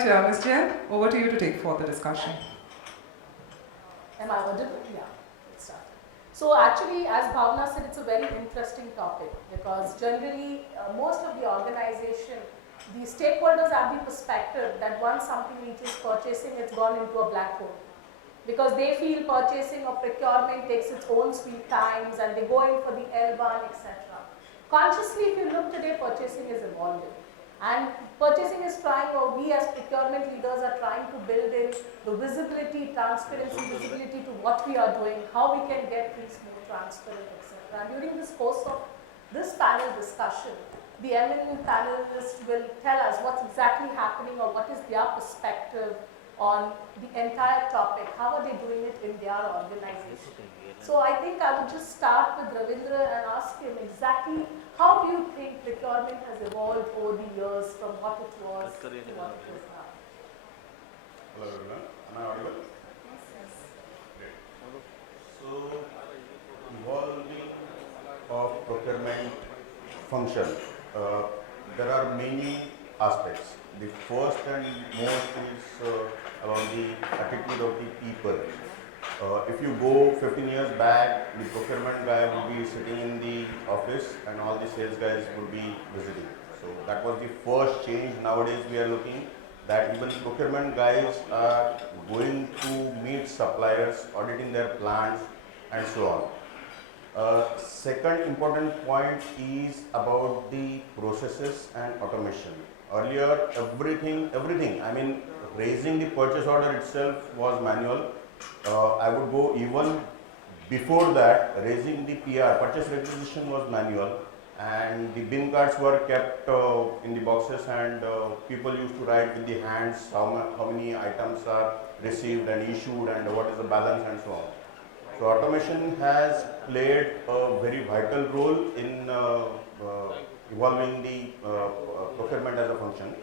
invite Ms. Jain over to you to take forward the discussion. Am I audible? Yeah, let's start. So actually, as Bhavna said, it's a very interesting topic because generally most of the organization, the stakeholders have the perspective that once something reaches purchasing, it's gone into a black hole. Because they feel purchasing or procurement takes its own sweet times and they go in for the L1, etc. Consciously, if you look today, purchasing is evolving. And purchasing is trying, or we as procurement leaders are trying to build in the visibility, transparency, visibility to what we are doing, how we can get things more transparent, etc. And during this course of this panel discussion, the eminent panelists will tell us what's exactly happening or what is their perspective on the entire topic, how are they doing it in their organization. So I think I would just start with Ravindra and ask him exactly how do you think procurement has evolved over the years from what it was to what it is now? Hello everyone, am I audible? Yes, yes. Great. So, evolving of procurement function, there are many aspects. The first and most is about the attitude of the people. If you go 15 years back, the procurement guy would be sitting in the office and all the sales guys would be visiting. So that was the first change. Nowadays we are looking that even procurement guys are going to meet suppliers, auditing their plants and so on. Second important point is about the processes and automation. Earlier everything, I mean raising the purchase order itself was manual. I would go even before that, raising the PR, purchase requisition was manual, and the bin cards were kept in the boxes, and people used to write with the hands how many items are received and issued and what is the balance and so on. So automation has played a very vital role in evolving the procurement as a function.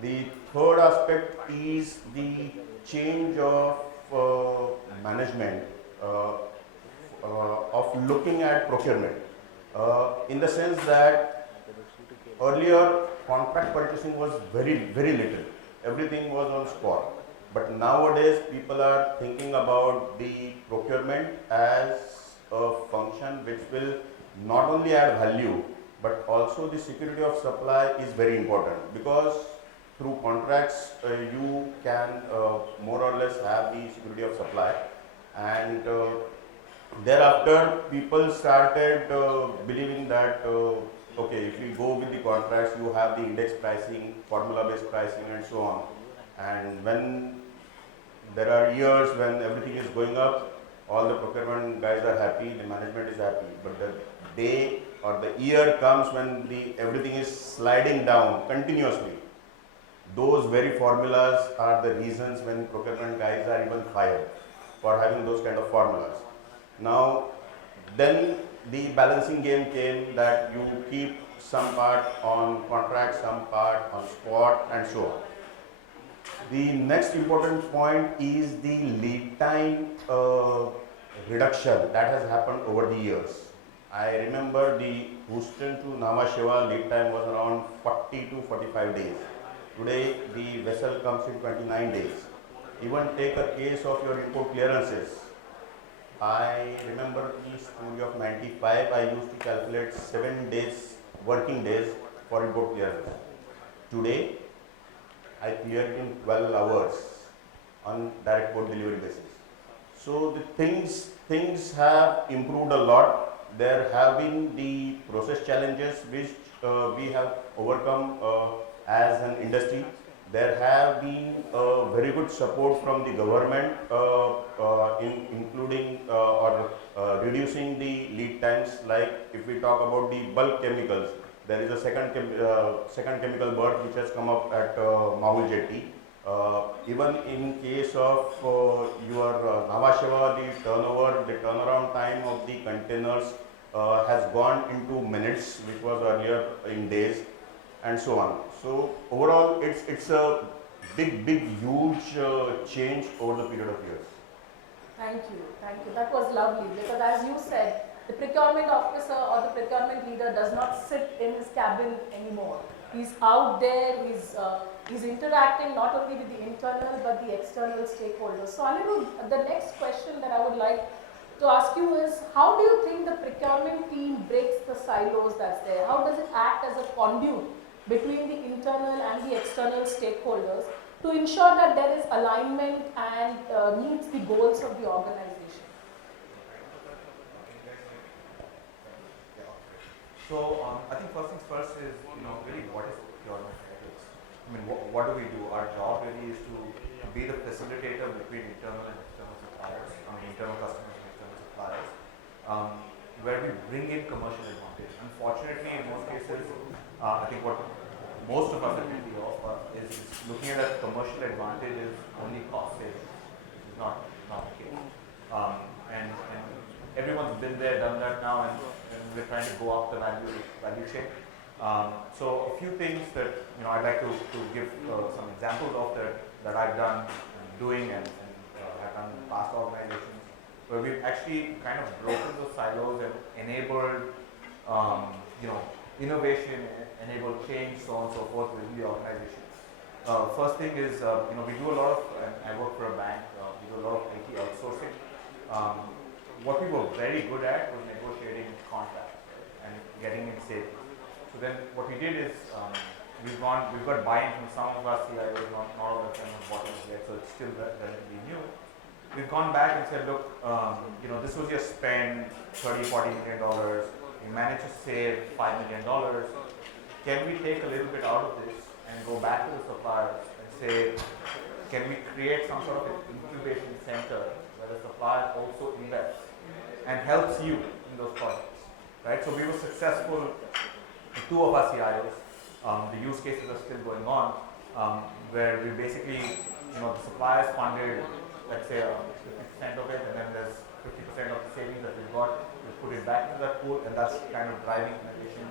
The third aspect is the change of management of looking at procurement in the sense that earlier contract purchasing was very little, everything was on spot, but nowadays people are thinking about the procurement as a function which will not only add value but also the security of supply is very important, because through contracts you can more or less have the security of supply, and thereafter people started believing that okay, if you go with the contracts you have the index pricing, formula based pricing and so on, and when there are years when everything is going up, all the procurement guys are happy, the management is happy, but the day or the year comes when everything is sliding down continuously. Those very formulas are the reasons when procurement guys are even fired for having those kind of formulas. Now, then the balancing game came that you keep some part on contract, some part on spot and so on. The next important point is the lead time reduction that has happened over the years. I remember the Houston to Nhava lead time was around 40 to 45 days. Today, the vessel comes in 29 days. Even take a case of your import clearances. I remember the story of 95, I used to calculate 7 days, working days for import clearance. Today, I clear it in 12 hours on direct port delivery basis. So the things have improved a lot. There have been the process challenges which we have overcome as an industry. There have been very good support from the government including or reducing the lead times. Like if we talk about the bulk chemicals, there is a second chemical berth which has come up at Mahul Jetty. Even in case of your Nhava, the turnaround time of the containers has gone into minutes, which was earlier in days, and so on. So overall, it's a big, huge change over the period of years. Thank you. That was lovely, because as you said, the procurement officer or the procurement leader does not sit in his cabin anymore. He's out there, he's is interacting not only with the internal but the external stakeholders. So Anirudh, the next question that I would like to ask you is, how do you think the procurement team breaks the silos that's there? How does it act as a conduit between the internal and the external stakeholders to ensure that there is alignment and meets the goals of the organization? So I think first things first is, really what is procurement ethics? I mean, what do we do? Our job really is to be the facilitator between internal and external suppliers, internal customers and external suppliers, where we bring in commercial advantage. Unfortunately, in most cases, I think what most of us are guilty of is looking at that commercial advantage is only cost savings. It's not the case. And everyone's been there, done that now, and we're trying to go up the value chain. So a few things that I'd like to give some examples of that I've done and doing and have done in past organizations, where we've actually kind of broken those silos and enabled innovation, enabled change, so on and so forth within the organization. First thing is, we do a lot of, and I work for a bank, we do a lot of IT outsourcing. What we were very good at was negotiating contracts, right, and getting in savings. So then what we did is, we've got buy-in from some of our CIOs, not all of them have bought in yet, so it's still relatively new. We've gone back and said, look, this was your spend, $30–40 million. We managed to save $5 million. Can we take a little bit out of this and go back to the suppliers and say, can we create some sort of an incubation center where the supplier also invests and helps you in those projects, right? So we were successful with 2 of our CIOs. The use cases are still going on, where we basically, the suppliers funded, let's say, 50% of it, and then there's 50% of the savings that we've got. We put it back into that pool, and that's kind of driving innovation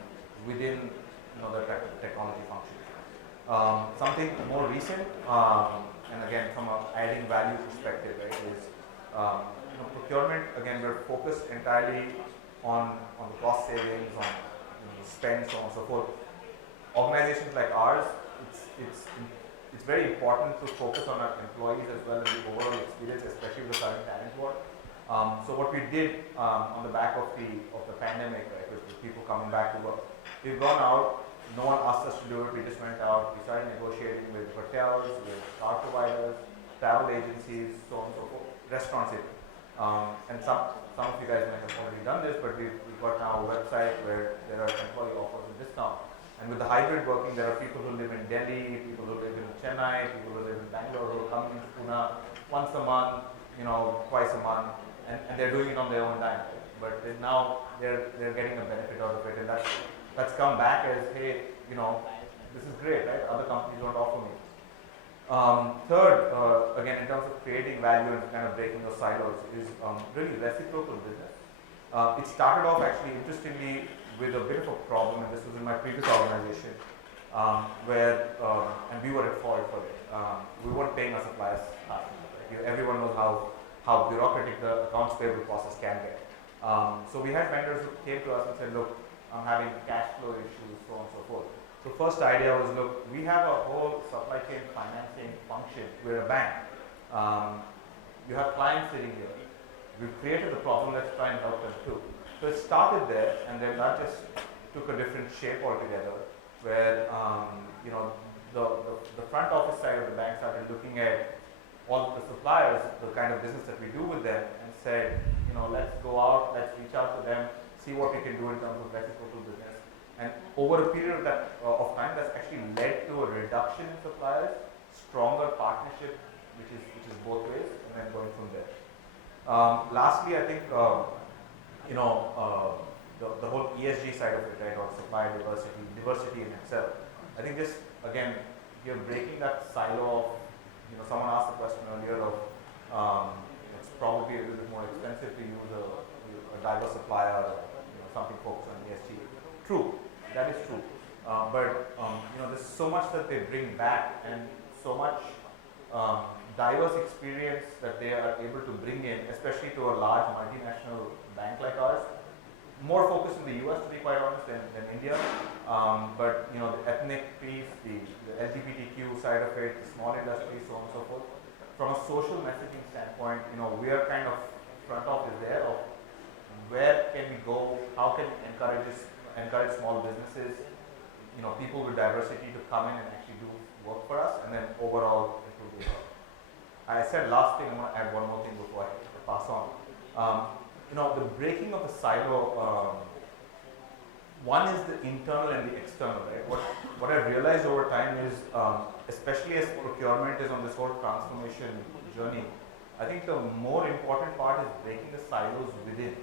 within, the technology function. Something more recent, and again, from an adding value perspective, right, is procurement. Again, we're focused entirely on the cost savings, on the spend, so on and so forth. Organizations like ours, it's very important to focus on our employees as well as the overall experience, especially with the current talent war. So what we did on the back of the pandemic, right, with people coming back to work, we've gone out. No one asked us to do it. We just went out. We started negotiating with hotels, with car providers, travel agencies, so on and so forth, restaurants even. And some of you guys might have already done this, but we've got now a website where there are employee offers and discounts. And with the hybrid working, there are people who live in Delhi, people who live in Chennai, people who live in Bangalore, who are coming into Pune once a month, twice a month, and they're doing it on their own time. But now they're getting a benefit out of it, and that's come back as, hey, this is great, right? Other companies don't offer me. Third, again, in terms of creating value and kind of breaking those silos, is really reciprocal business. It started off actually, interestingly, with a bit of a problem, and this was in my previous organization, where, and we were at fault for it. We weren't paying our suppliers fast enough. Right? Everyone knows how bureaucratic the accounts payable process can get. So we had vendors who came to us and said, look, I'm having cash flow issues, so on and so forth. So first idea was, look, we have a whole supply chain financing function. We're a bank. You have clients sitting here. We've created the problem, let's try and help them too. So it started there, and then that just took a different shape altogether, where the front office side of the bank started looking at all of the suppliers, the kind of business that we do with them, and said, let's go out, let's reach out to them, see what we can do in terms of reciprocal business. And over a period of time, that's actually led to a reduction in suppliers, stronger partnership, which is both ways, and then going from there. Lastly, I think the whole ESG side of it, right, or supplier diversity in itself. I think just again, you're breaking that silo of, someone asked the question earlier of it's probably a little bit more expensive to use a diverse supplier or something focused on ESG. True, that is true. But there's so much that they bring back, and so much diverse experience that they are able to bring in, especially to a large multinational bank like ours, more focused in the US to be quite honest than India. But you know, the ethnic piece, the LGBTQ side of it, the small industry, so on and so forth. From a social messaging standpoint, you know, we are kind of front office there of where can we go, how can we encourage small businesses, you know, people with diversity to come in and actually do work for us, and then overall it will be well. I said last thing, I'm going to add one more thing before I pass on. You know, the breaking of the silo, one is the internal and the external, right? What I've realized over time is, especially as procurement is on this whole transformation journey, I think the more important part is breaking the silos within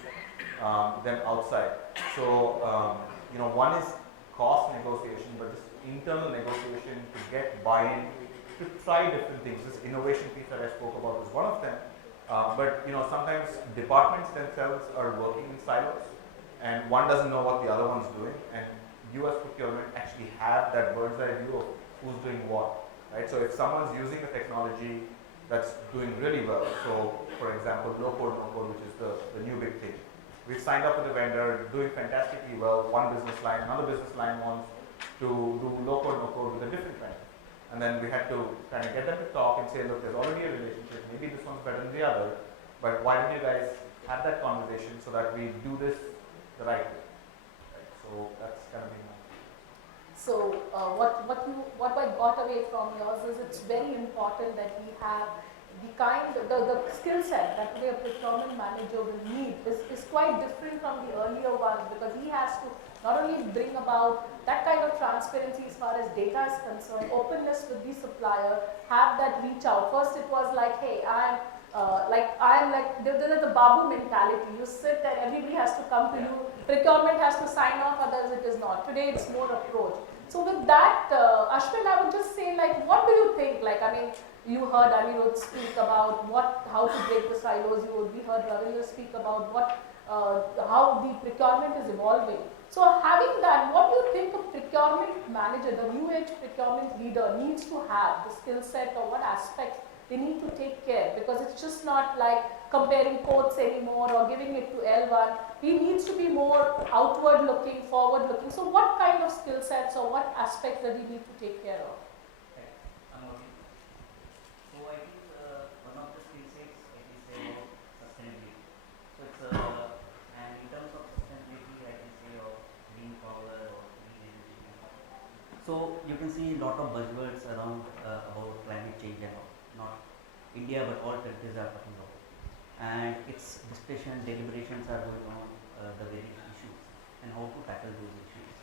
than outside. So, you know, one is cost negotiation, but this internal negotiation to get buy-in, to try different things. This innovation piece that I spoke about was one of them. But you know, sometimes departments themselves are working in silos, and one doesn't know what the other one's doing. And US procurement actually have that bird's eye view of who's doing what, right? So if someone's using a technology that's doing really well, so for example, low code, no code, which is the new big thing. We've signed up with a vendor, doing fantastically well. One business line, another business line wants to do low code, no code with a different vendor. And then we had to kind of get them to talk and say, look, there's already a relationship, maybe this one's better than the other, but why don't you guys have that conversation so that we do this the right way? Right? So that's kind of been my. So what I got away from yours is it's very important that we have the skill set that today a procurement manager will need is quite different from the earlier ones, because he has to not only bring about that kind of transparency as far as data is concerned, openness with the supplier, have that reach out. First it was like, hey, I'm like there's the Babu mentality. You sit there, everybody has to come to you, procurement has to sign off, others it is not. Today it's more approach. So with that, Ashwin, I would just say, like, what do you think? Like, I mean, you heard Anirudh speak about how to break the silos. We heard Ravindra speak about how the procurement is evolving. So having that, what do you think a procurement manager, the new age procurement leader, needs to have the skill set, or what aspects they need to take care? Because it's just not like comparing quotes anymore or giving it to L1. He needs to be more outward looking, forward looking. So what kind of skill sets or what aspects does he need to take care of? So I think one of the skill sets it is sustainability. So it's and in terms of sustainability, I can say of green power or green energy. So you can see a lot of buzzwords around about climate change and all. Not India, but all countries are talking about. And its discussion, deliberations are going on the various issues and how to tackle those issues.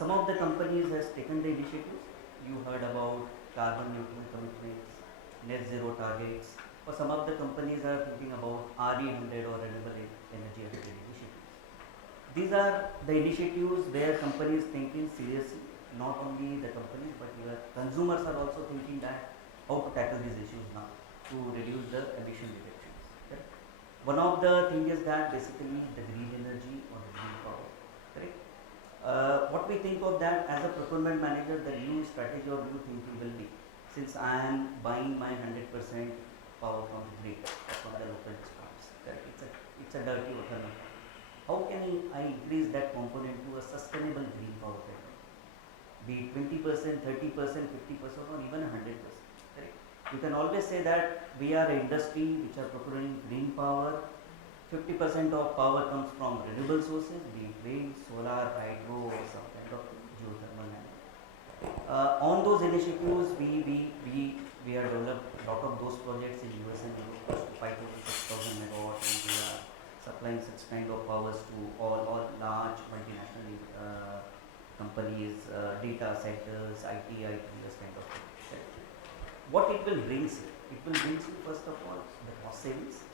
Some of the companies has taken the initiative. You heard about carbon neutral commitments, net zero targets, or some of the companies are thinking about RE100 or renewable energy initiatives. These are the initiatives where companies thinking seriously, not only the companies but even consumers are also thinking that how to tackle these issues now to reduce the emission reductions. Correct? One of the things is that basically the green energy or the green power. Correct? What we think of that as a procurement manager, the new strategy or new thinking will be, since I am buying my 100% power from the grid or from the local discoms, it's a dirty alternative. How can I increase that component to a sustainable green power technology? Be it 20%, 30%, 50% or even 100%. You can always say that we are an industry which are procuring green power. 50% of power comes from renewable sources, be it wind, solar, hydro, or some kind of geothermal. On those initiatives, we have developed a lot of those projects in US and Europe, close to 5,000 megawatts, and we are supplying such kind of powers to all large multinational companies, data centers, IT, this kind of things. What it will bring you? It will bring you first of all the cost savings.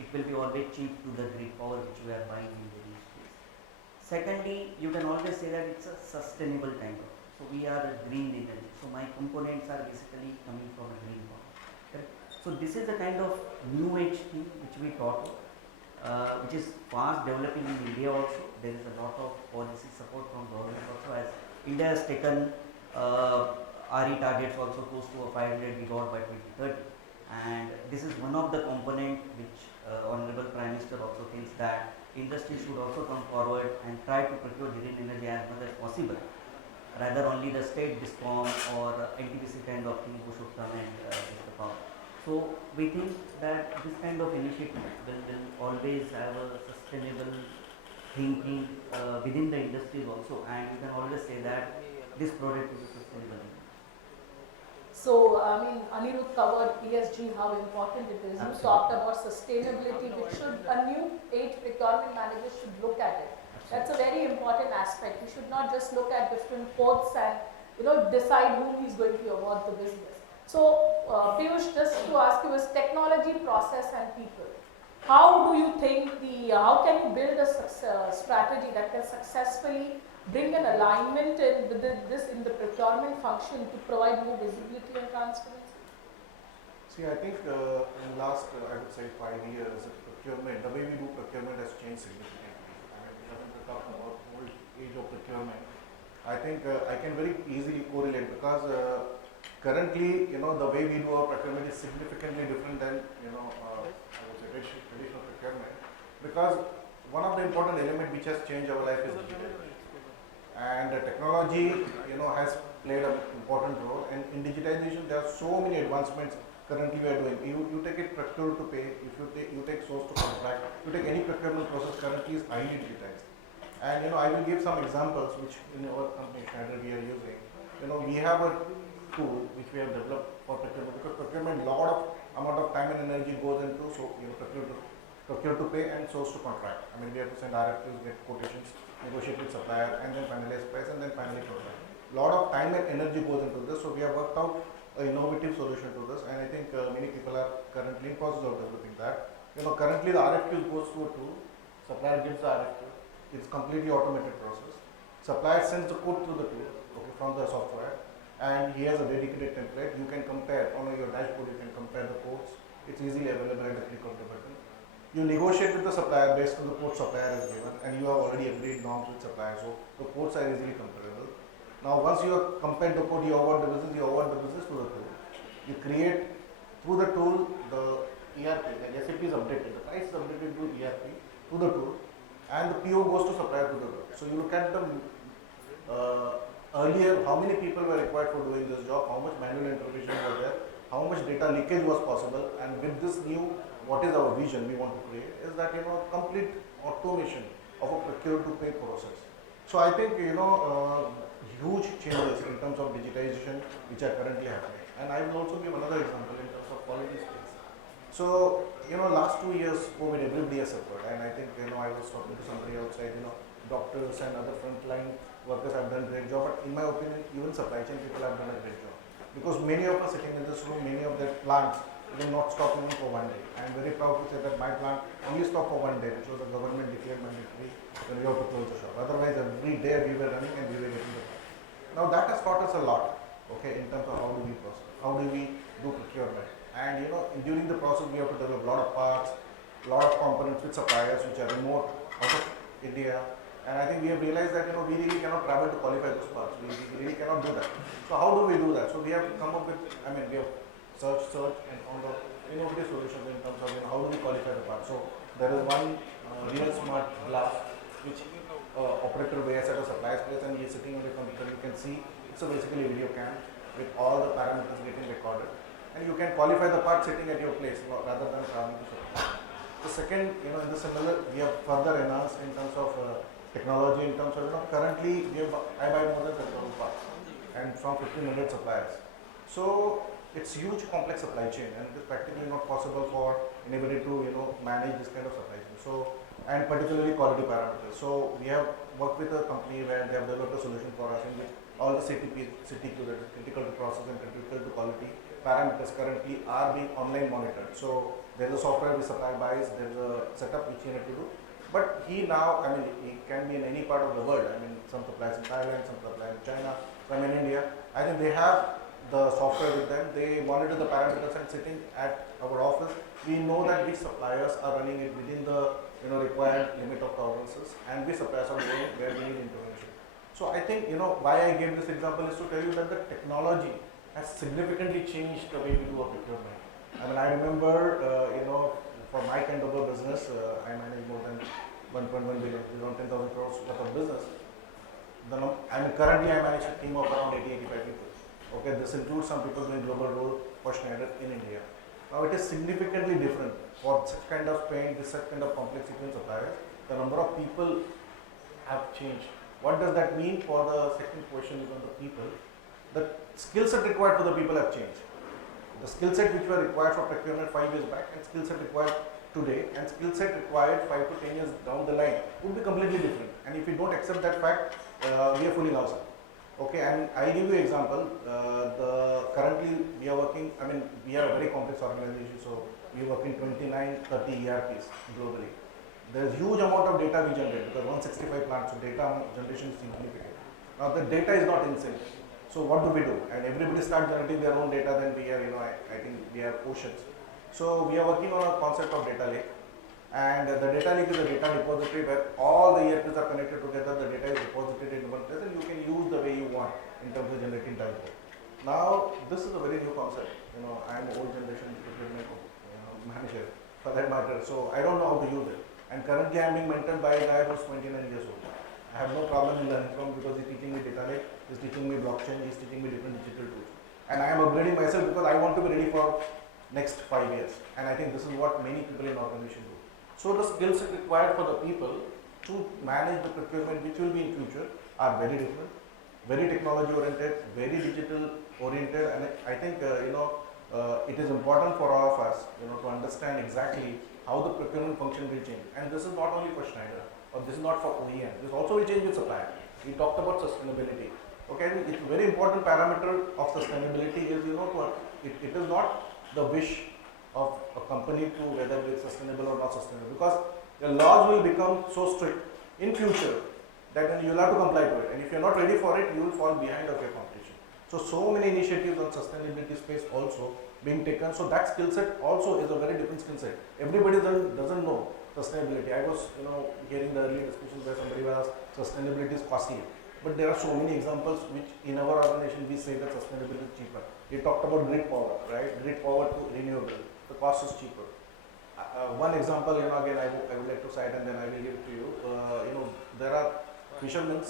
It will be always cheap to the grid power which we are buying in the space. Secondly, you can always say that it's a sustainable kind of. So we are a green energy. So my components are basically coming from a green power. Correct? So this is a kind of new age thing which we taught, which is fast developing in India also. There is a lot of policy support from government also, as India has taken RE targets also close to a 500 gigawatt by 2030, And this is one of the component which Honorable Prime Minister also thinks that industry should also come forward and try to procure green energy as much as possible. Rather only the state discom or NTPC kind of thing who should come and give the power. So we think that this kind of initiative will always have a sustainable thinking within the industries also, and we can always say that this product is sustainable. So, I mean, Anirudh covered ESG, how important it is. You Absolutely. talked about sustainability, which should a new age procurement manager should look at it. That's a very important aspect. We should not just look at different ports and decide whom is going to award the business. So, Piyush, just to ask you, is technology, process, and people. How do you think how can you build a strategy that can successfully bring an alignment in the procurement function to provide more visibility and transparency? See, I think in the last, I would say 5 years, procurement, the way we do procurement has changed significantly. I mean, we haven't talked about old age of procurement. I think I can very easily correlate because currently, the way we do our procurement is significantly different than, I would say traditional procurement, because one of the important elements which has changed our life is digital. And technology, has played an important role. And in digitization, there are so many advancements currently we are doing. You take it procure to pay. If you take source to contract, you take any procurement process currently is highly digitized. And I will give some examples which in our company Schneider we are using. We have a tool which we have developed for procurement, because procurement lot of amount of time and energy goes into procure to pay and source to contract. I mean, we have to send RFQs, get quotations, negotiate with supplier, and then finalize price, and then finally contract. Lot of time and energy goes into this, so we have worked out an innovative solution to this, and I think many people are currently in process of developing that. Currently the RFQ goes through a tool, supplier gives the RFQ, it's completely automated process. Supplier sends the quote through the tool, from the software, and he has a dedicated template. You can compare on your dashboard, you can compare the quotes. It's easily available at the click of the button. You negotiate with the supplier based on the quote supplier has given, and you have already agreed norms with supplier, so the quotes are easily comparable. Now, once you have compared the quote, you award the business to the tool. You create through the tool the ERP, the SAP is updated, the price is updated to ERP to the tool, and the PO goes to supplier to the tool. So you look at the earlier, how many people were required for doing this job, how much manual intervention was there, how much data leakage was possible, and with this new, what is our vision we want to create is that complete automation of a procure to pay process. So I think huge changes in terms of digitization which are currently happening. And I will also give another example in terms of quality space. So last 2 years COVID, everybody has suffered, and I think I was talking to somebody outside, doctors and other frontline workers have done a great job, but in my opinion even supply chain people have done a great job, because many of us sitting in this room, many of their plants will not stop even for 1 day. I am very proud to say that my plant only stopped for 1 day, which was a government declared mandatory when we have to close the shop. Otherwise, every day we were running and we were getting the plant. Now that has taught us a lot, in terms of how do we process, how do we do procurement. And during the process we have to develop a lot of parts, a lot of components with suppliers which are remote out of India. And I think we have realized that we really cannot travel to qualify those parts. We really cannot do that. So how do we do that? So we have come up with, we have search and found out innovative solutions in terms of how do we qualify the part. So there is one real smart glass which operator wears at a supplier's place, and he is sitting on the computer. You can see it's basically a video cam with all the parameters getting recorded, and you can qualify the part sitting at your place rather than traveling to supplier. The second, in the similar, we have further enhanced in terms of technology, in terms of currently I buy more than 10,000 parts and from 1,500 suppliers. So it's huge complex supply chain, and it is practically not possible for anybody to manage this kind of supply chain. So, and particularly quality parameters. So we have worked with a company where they have developed a solution for us in which all the CTQ, that is critical to process and critical to quality parameters currently are being online monitored. So there is a software which supplier buys, there is a setup which he had to do. But he now, he can be in any part of the world. Some suppliers in Thailand, some suppliers in China, some in India. I think they have the software with them, they monitor the parameters, and sitting at our office, we know that which suppliers are running it within the required limit of tolerances, and which suppliers are going where we need intervention. So I think why I gave this example is to tell you that the technology has significantly changed the way we do our procurement. I mean, I remember, for my kind of a business, I manage more than 1.1 billion, around 10,000 crores worth of business. Currently I manage a team of around 80-85 people. Okay, this includes some people doing global role for Schneider in India. Now it is significantly different for such kind of paint, this such kind of complexity in suppliers. The number of people have changed. What does that mean for the second question is on the people? The skill set required for the people have changed. The skill set which were required for procurement 5 years back and skill set required today and skill set required 5 to 10 years down the line would be completely different. And if we don't accept that fact, we are fooling ourselves. Okay, and I'll give you an example. Currently we are working, we are a very complex organization, so we work in 29, 30 ERPs globally. There is huge amount of data we generate because 165 plants, so data generation is significant. Now the data is not in sync. So what do we do? And everybody starts generating their own data, then we are, I think we have oceans. So we are working on a concept of data lake. And the data lake is a data repository where all the ERPs are connected together, the data is deposited in one place and you can use the way you want in terms of generating time code. Now, this is a very new concept. I am an old generation procurement manager for that matter, so I don't know how to use it. And currently I am being mentored by a guy who is 29 years old. I have no problem in learning from because he's teaching me data lake, he's teaching me blockchain, he's teaching me different digital tools. And I am upgrading myself because I want to be ready for next 5 years. And I think this is what many people in organization do. So the skills required for the people to manage the procurement which will be in future are very different, very technology oriented, very digital oriented, and I think it is important for all of us to understand exactly how the procurement function will change. And this is not only for Schneider or this is not for OEM, this also will change with supplier. We talked about sustainability. Okay, and it's a very important parameter of sustainability is it is not the wish of a company to whether it's sustainable or not sustainable, because the laws will become so strict in future that you'll have to comply to it, and if you're not ready for it, you will fall behind of your competition. So many initiatives on sustainability space also being taken, so that skill set also is a very different skill set. Everybody doesn't know sustainability. I was hearing the earlier discussions where somebody was asked sustainability is costly, but there are so many examples which in our organization we say that sustainability is cheaper. We talked about grid power, right? Grid power to renewable. The cost is cheaper. One example, again, I would like to cite and then I will give it to you. There are fishermen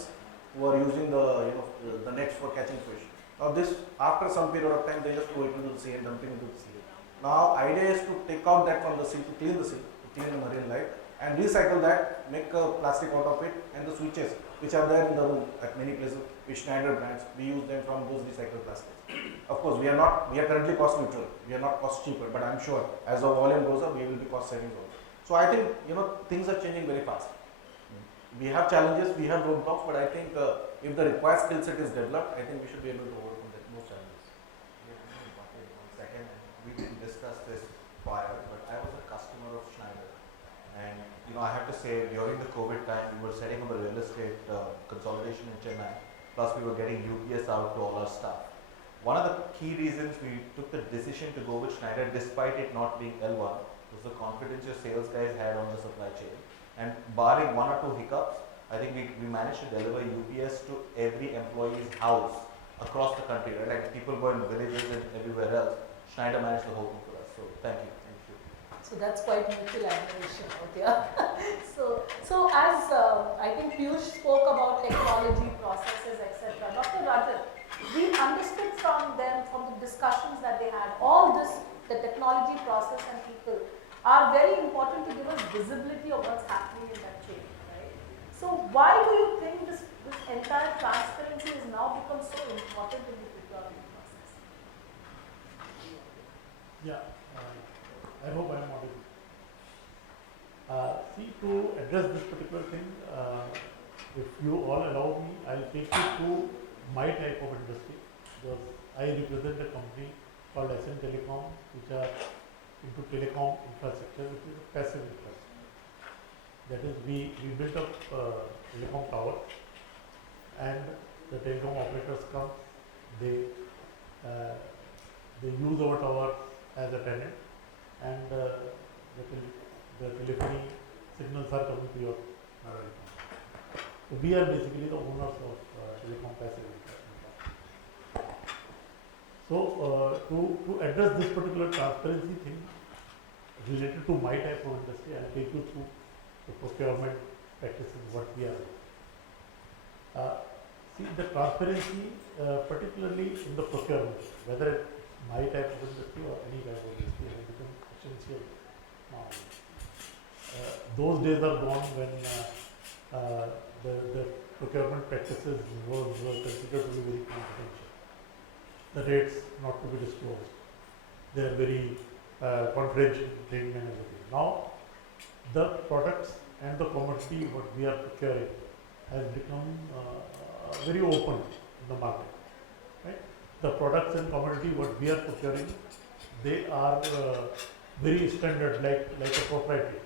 who are using the nets for catching fish. Now this, after some period of time, they just throw it into the sea and dump it into the sea. Now, idea is to take out that from the sea, to clean the sea, to clean the marine life, and recycle that, make plastic out of it, and the switches which are there in the room at many places with Schneider brands, we use them from those recycled plastics. Of course, we are currently cost neutral, we are not cost cheaper, but I am sure as the volume goes up, we will be cost savings also. So I think, things are changing very fast. We have challenges, we have roadblocks, but I think if the required skill set is developed, I think we should be able to overcome those challenges. One second, we didn't discuss this prior, but I was a customer of Schneider. And I have to say, during the COVID time, we were setting up a real estate consolidation in Chennai, plus we were getting UPS out to all our staff. One of the key reasons we took the decision to go with Schneider, despite it not being L1, was the confidence your sales guys had on the supply chain. And barring 1 or 2 hiccups, I think we managed to deliver UPS to every employee's house across the country, right? Like people go in villages and everywhere else. Schneider managed the whole thing for us. So thank you. So that's quite mutual admiration out here. so as I think Piyush spoke about technology, processes, etc. Dr. Rajat, we understood from them, from the discussions that they had, all this, the technology, process and people are very important to give us visibility of what's happening in that chain, right? So why do you think this entire transparency has now become so important in the procurement process? Yeah. I hope I am audible. See, to address this particular thing, if you all allow me, I will take you to my type of industry, because I represent a company called Telecom, which are into telecom infrastructure, which is a passive infrastructure. That is, we built up telecom tower, and the telecom operators come, they use our tower as a tenant, and the telephony signals are coming to your mobile phone. So we are basically the owners of telecom passive infrastructure. So to address this particular transparency thing related to my type of industry, I'll take you through the procurement practices, what we are doing. See, the transparency, particularly in the procurement, whether it's my type of industry or any type of industry, has become essential now. Those days are gone when the procurement practices were considered to be very confidential. The rates not to be disclosed. They are very confidential, and everything. Now, the products and the commodity what we are procuring has become very open in the market. Right? The products and commodity what we are procuring, they are very standard, like a proprietary,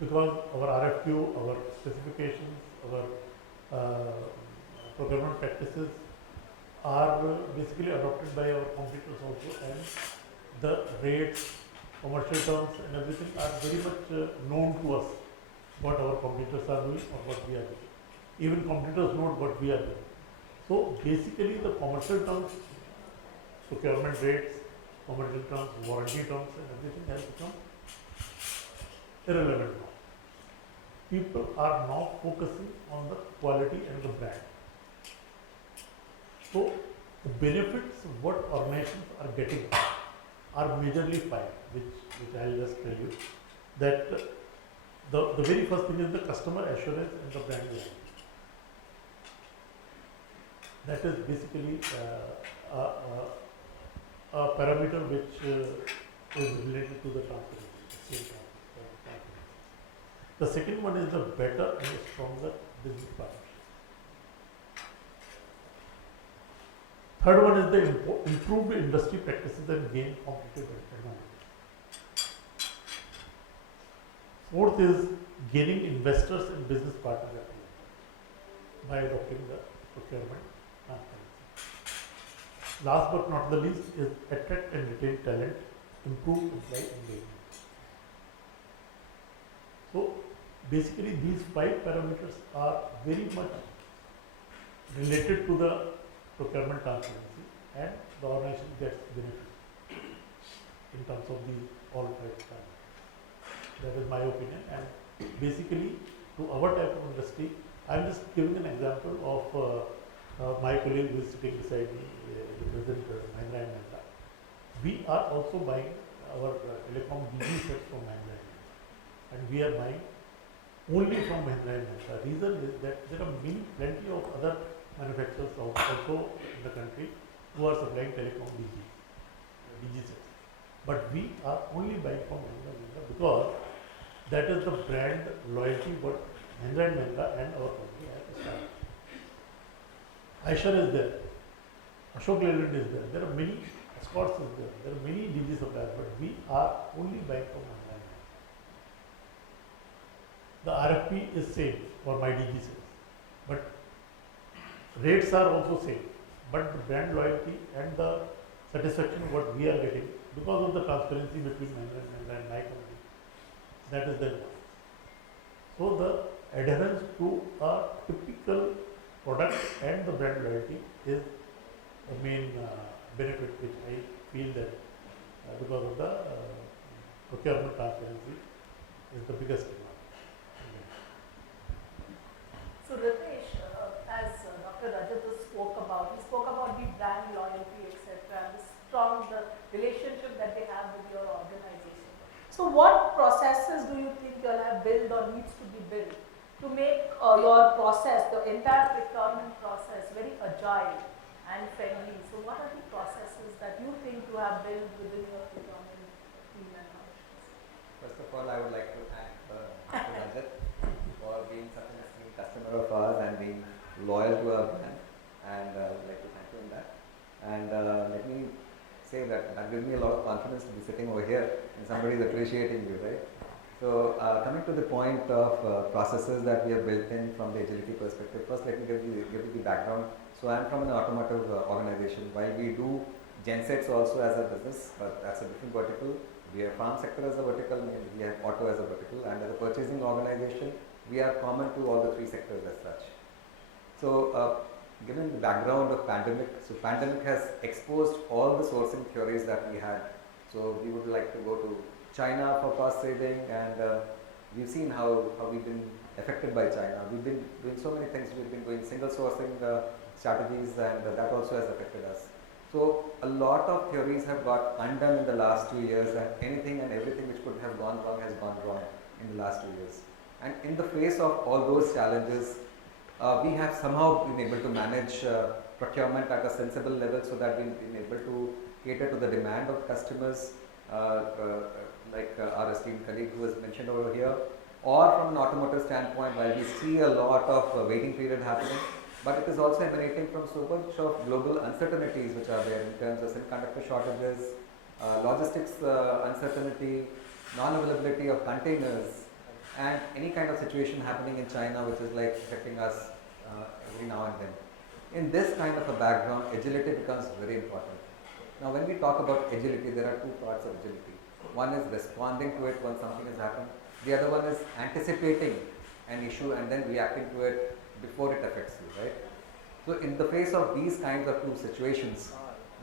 because our RFQ, our specifications, our procurement practices are basically adopted by our competitors also, and the rates, commercial terms and everything are very much known to us, what our competitors are doing or what we are doing. Even competitors know what we are doing. So basically the commercial terms, procurement rates, commercial terms, warranty terms and everything has become irrelevant now. People are now focusing on the quality and the brand. So the benefits what organizations are getting are majorly five, which I'll just tell you. That the very first thing is the customer assurance and the brand loyalty. That is basically a parameter which is related to the transparency. The second one is the better and stronger business partnership. Third one is the improved industry practices and gain competitive advantage. Fourth is gaining investors and business partners by adopting the procurement transparency. Last but not the least is attract and retain talent, improve employee engagement. So basically these five parameters are very much related to the procurement transparency, and the organization gets benefit in terms of the all five parameters. That is my opinion, and basically to our type of industry, I am just giving an example of my colleague who is sitting beside me, the president Mahindra and Mahindra. We are also buying our telecom DG sets from Mahindra, and we are buying only from Mahindra and Mahindra. Reason is that there are plenty of other manufacturers also in the country who are supplying telecom DG sets. But we are only buying from Mahindra because that is the brand loyalty what Mahindra and Mahindra and our company have established. Aishar is there, Ashok Leyland is there, there are many, Escorts is there are many DG suppliers, but we are only buying from Mahindra and Mahindra. The RFP is same for my DG sets, but rates are also same, but the brand loyalty and the satisfaction what we are getting because of the transparency between Mahindra and my company, that is the one. So the adherence to a typical product and the brand loyalty is the main benefit which I feel that because of the procurement transparency is the biggest one. So Ritesh, as Dr. Rajat spoke about the brand loyalty, etc., and the relationship that they have with your organization. So what processes do you think you all have built or needs to be built to make your process, the entire procurement process, very agile and friendly? So what are the processes that you think you have built within your procurement team and functions? First of all, I would like to thank Dr. Rajat for being such an esteemed customer of ours and being loyal to our brand, and I would like to thank you in that. And let me say that gives me a lot of confidence to be sitting over here and somebody is appreciating you, right? So coming to the point of processes that we have built in from the agility perspective, first let me give you the background. So I am from an automotive organization. While we do gensets also as a business, but that's a different vertical. We have farm sector as a vertical, we have auto as a vertical, and as a purchasing organization, we are common to all the three sectors as such. So given the background of pandemic, so pandemic has exposed all the sourcing theories that we had. So we would like to go to China for cost saving, and we've seen how we've been affected by China. We've been doing so many things. We've been doing single sourcing strategies, and that also has affected us. So a lot of theories have got undone in the last 2 years, and anything and everything which could have gone wrong has gone wrong in the last 2 years. And in the face of all those challenges, we have somehow been able to manage procurement at a sensible level, so that we've been able to cater to the demand of customers, like our esteemed colleague who was mentioned over here, or from an automotive standpoint, while we see a lot of waiting period happening, but it is also emanating from so much of global uncertainties which are there in terms of semiconductor shortages, logistics uncertainty, non-availability of containers, and any kind of situation happening in China which is like affecting us every now and then. In this kind of a background, agility becomes very important. Now when we talk about agility, there are two parts of agility. One is responding to it when something has happened. The other one is anticipating an issue and then reacting to it before it affects you, right? So in the face of these kinds of two situations,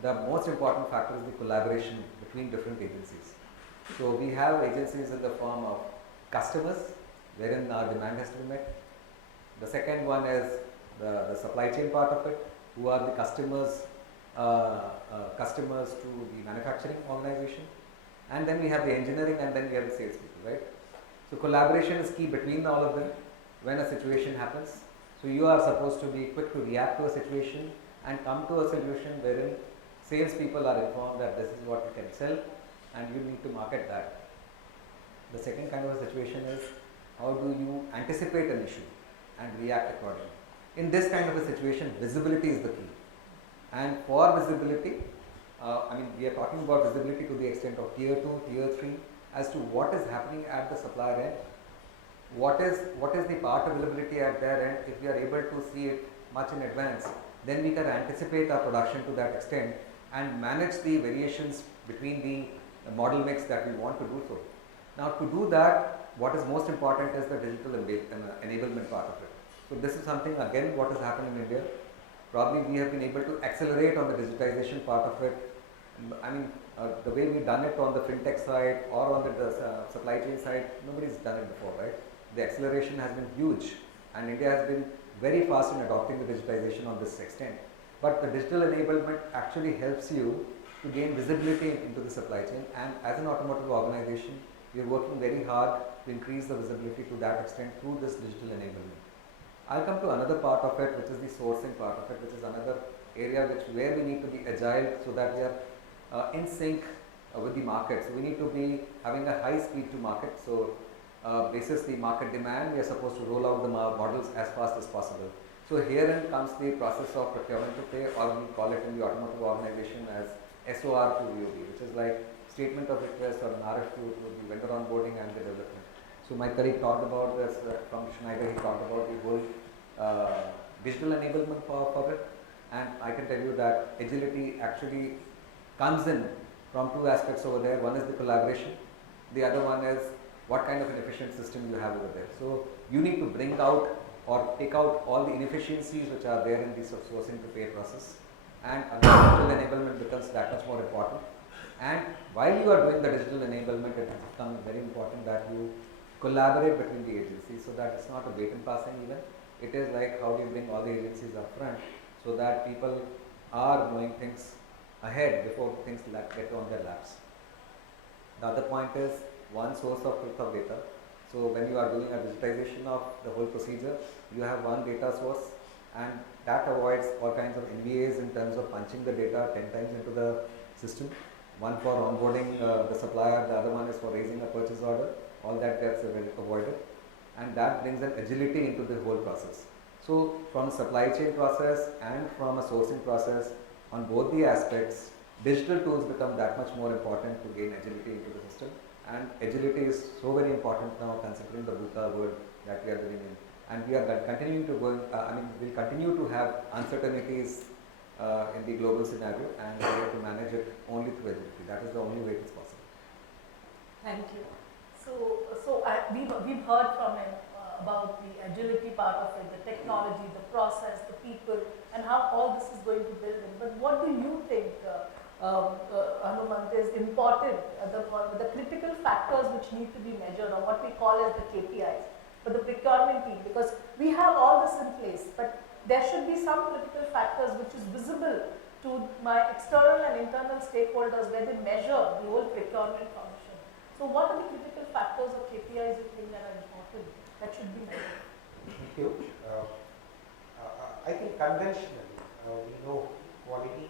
the most important factor is the collaboration between different agencies. So we have agencies in the form of customers, wherein our demand has to be met. The second one is the supply chain part of it, who are the customers to the manufacturing organization. And then we have the engineering, and then we have the sales people, right? So collaboration is key between all of them when a situation happens. So you are supposed to be quick to react to a situation and come to a solution wherein sales people are informed that this is what you can sell and you need to market that. The second kind of a situation is how do you anticipate an issue and react accordingly. In this kind of a situation, visibility is the key. And for visibility, we are talking about visibility to the extent of tier 2, tier 3, as to what is happening at the supplier end, what is the part availability at their end. If we are able to see it much in advance, then we can anticipate our production to that extent and manage the variations between the model mix that we want to do so. Now to do that, what is most important is the digital enablement part of it. So this is something again what has happened in India. Probably we have been able to accelerate on the digitization part of it. The way we've done it on the fintech side or on the supply chain side, nobody's done it before, right? The acceleration has been huge, and India has been very fast in adopting the digitization on this extent. But the digital enablement actually helps you to gain visibility into the supply chain, and as an automotive organization, we are working very hard to increase the visibility to that extent through this digital enablement. I'll come to another part of it, which is the sourcing part of it, which is another area where we need to be agile so that we are in sync with the market. So we need to be having a high speed to market. So basis the market demand, we are supposed to roll out the models as fast as possible. So herein comes the process of procurement to pay, or we call it in the automotive organization as SOR to VOB, which is like statement of request or an RFQ to the vendor onboarding and the development. So my colleague talked about this from Schneider. He talked about the whole digital enablement for it, and I can tell you that agility actually comes in from two aspects over there. One is the collaboration, the other one is what kind of an efficient system you have over there. So you need to bring out or take out all the inefficiencies which are there in the sourcing to pay process, and digital enablement becomes that much more important. And while you are doing the digital enablement, it becomes very important that you collaborate between the agencies, so that it's not a wait and passing event. It is like how do you bring all the agencies up front so that people are knowing things ahead before things get on their laps. The other point is one source of truth of data. So when you are doing a digitization of the whole procedure, you have one data source, and that avoids all kinds of NVAs in terms of punching the data 10 times into the system. One for onboarding the supplier, the other one is for raising a purchase order. All that gets avoided, and that brings an agility into the whole process. So from a supply chain process and from a sourcing process, on both the aspects, digital tools become that much more important to gain agility into the system. And agility is so very important now, considering the VUCA world that we are living in. And we are continuing to we'll continue to have uncertainties in the global scenario, and we have to manage it only through agility. That is the only way it is possible. Thank you. So we've heard from about the agility part of it, the technology, the process, the people, and how all this is going to build in. But what do you think, Hanumat, is important, the critical factors which need to be measured, or what we call as the KPIs for the procurement team? Because we have all this in place, but there should be some critical factors which is visible to my external and internal stakeholders where they measure the whole procurement function. So what are the critical factors or KPIs you think that are important that should be measured? Huge. I think conventionally, we know quality,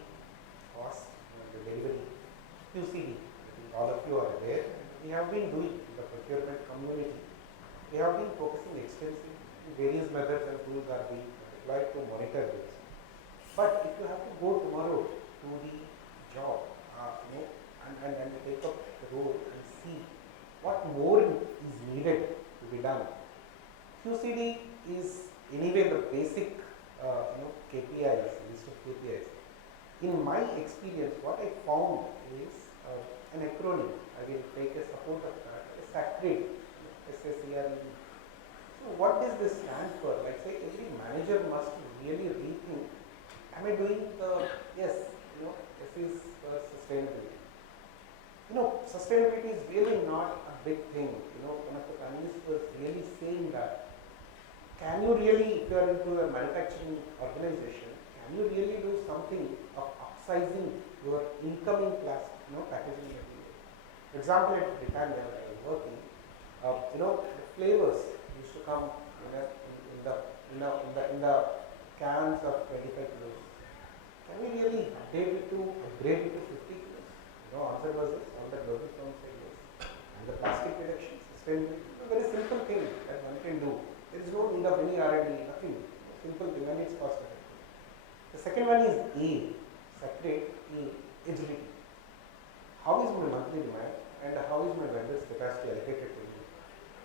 cost, and delivery, QCD. I think all of you are aware. We have been doing in the procurement community. We have been focusing extensively. Various methods and tools are being deployed to monitor this. But if you have to go tomorrow to the job, and take up the role and see what more is needed to be done, QCD is anyway the basic KPIs, list of KPIs. In my experience, what I found is an acronym. I will take a support of that, a SACRE, SSERE. So what does this stand for? Like say every manager must really rethink, am I doing the, yes, this is sustainability. Sustainability is really not a big thing. One of the panelists was really saying that, can you really, if you are into a manufacturing organization, can you really do something of upsizing your incoming packaging material? For example, at Britannia where I was working, the flavors used to come in the cans of 25 kilos. Can we really upgrade it to 50 kilos? Answer was yes. All the global firms say yes. And the plastic reduction, sustainability, a very simple thing that one can do. There is no need of any R&D, nothing. Simple thing, and it's cost effective. The second one is A, separate A, agility. How is my monthly demand and how is my vendor's capacity allocated to me?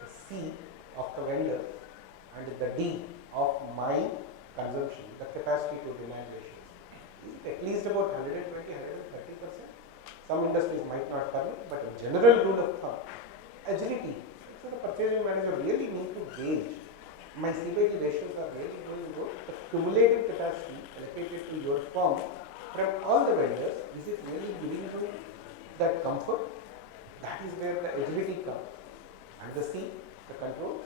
The C of the vendor and the D of my consumption, the capacity to demand ratios. Is it at least about 120, 130%? Some industries might not permit, but in general rule of thumb, agility. So the purchasing manager really need to gauge, my CBD ratios are really going low. The cumulative capacity allocated to your firm from all the vendors, is it really giving you that comfort? That is where the agility comes. And the C, the controls.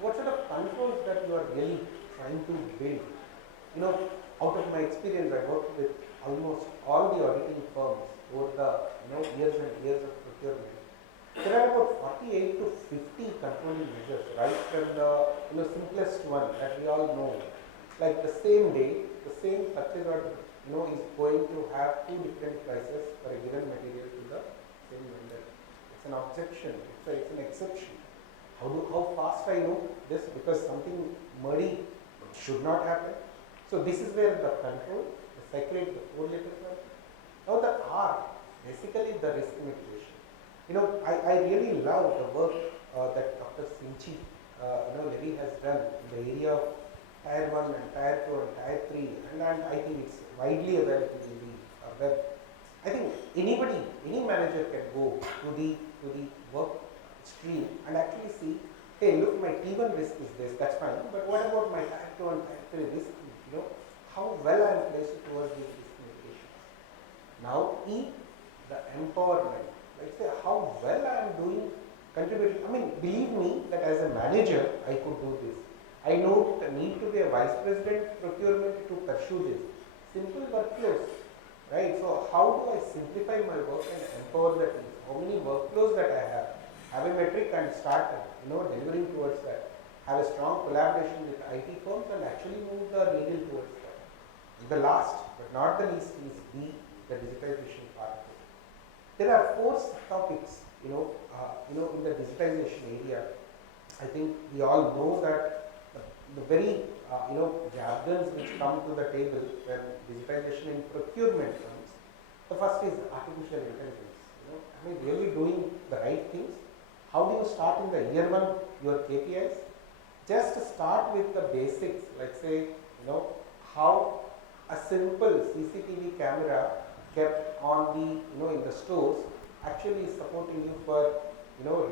What sort of controls that you are really trying to build? Out of my experience, I worked with almost all the auditing firms over the years and years of procurement. There are about 48 to 50 controlling measures, right from the simplest one that we all know. Like the same day, the same purchase order is going to have two different prices for a given material to the same vendor. It's an objection, it's an exception. How fast I know this? Because something muddy should not happen. So this is where the control, the separate, the 4-letter one. Now the R, basically the risk mitigation. I really love the work that Dr. Sinchi, Levy has done in the area of Tier 1 and Tier 2 and Tier 3, and I think it's widely available in the web. I think any manager can go to the work stream and actually see, hey, look, my T1 risk is this, that's fine, but what about my Tier 2 and Tier 3 risk? How well I am placed towards these risk mitigations. Now, E, the empowerment. Let's say how well I am doing, contributing. Believe me that as a manager, I could do this. I know the need to be a vice president procurement to pursue this. Simple workflows, right? So how do I simplify my work and empower the teams? How many workflows that I have a metric and start, delivering towards that. Have a strong collaboration with IT firms and actually move the needle towards that. The last but not the least is B, the digitization part of it. There are 4 topics, in the digitization area. I think we all know that the very, jargons which come to the table when digitization in procurement comes. The first is artificial intelligence. Am I really doing the right things? How do you start in the year 1 your KPIs? Just start with the basics, like say, how a simple CCTV camera kept on the, in the stores actually is supporting you for,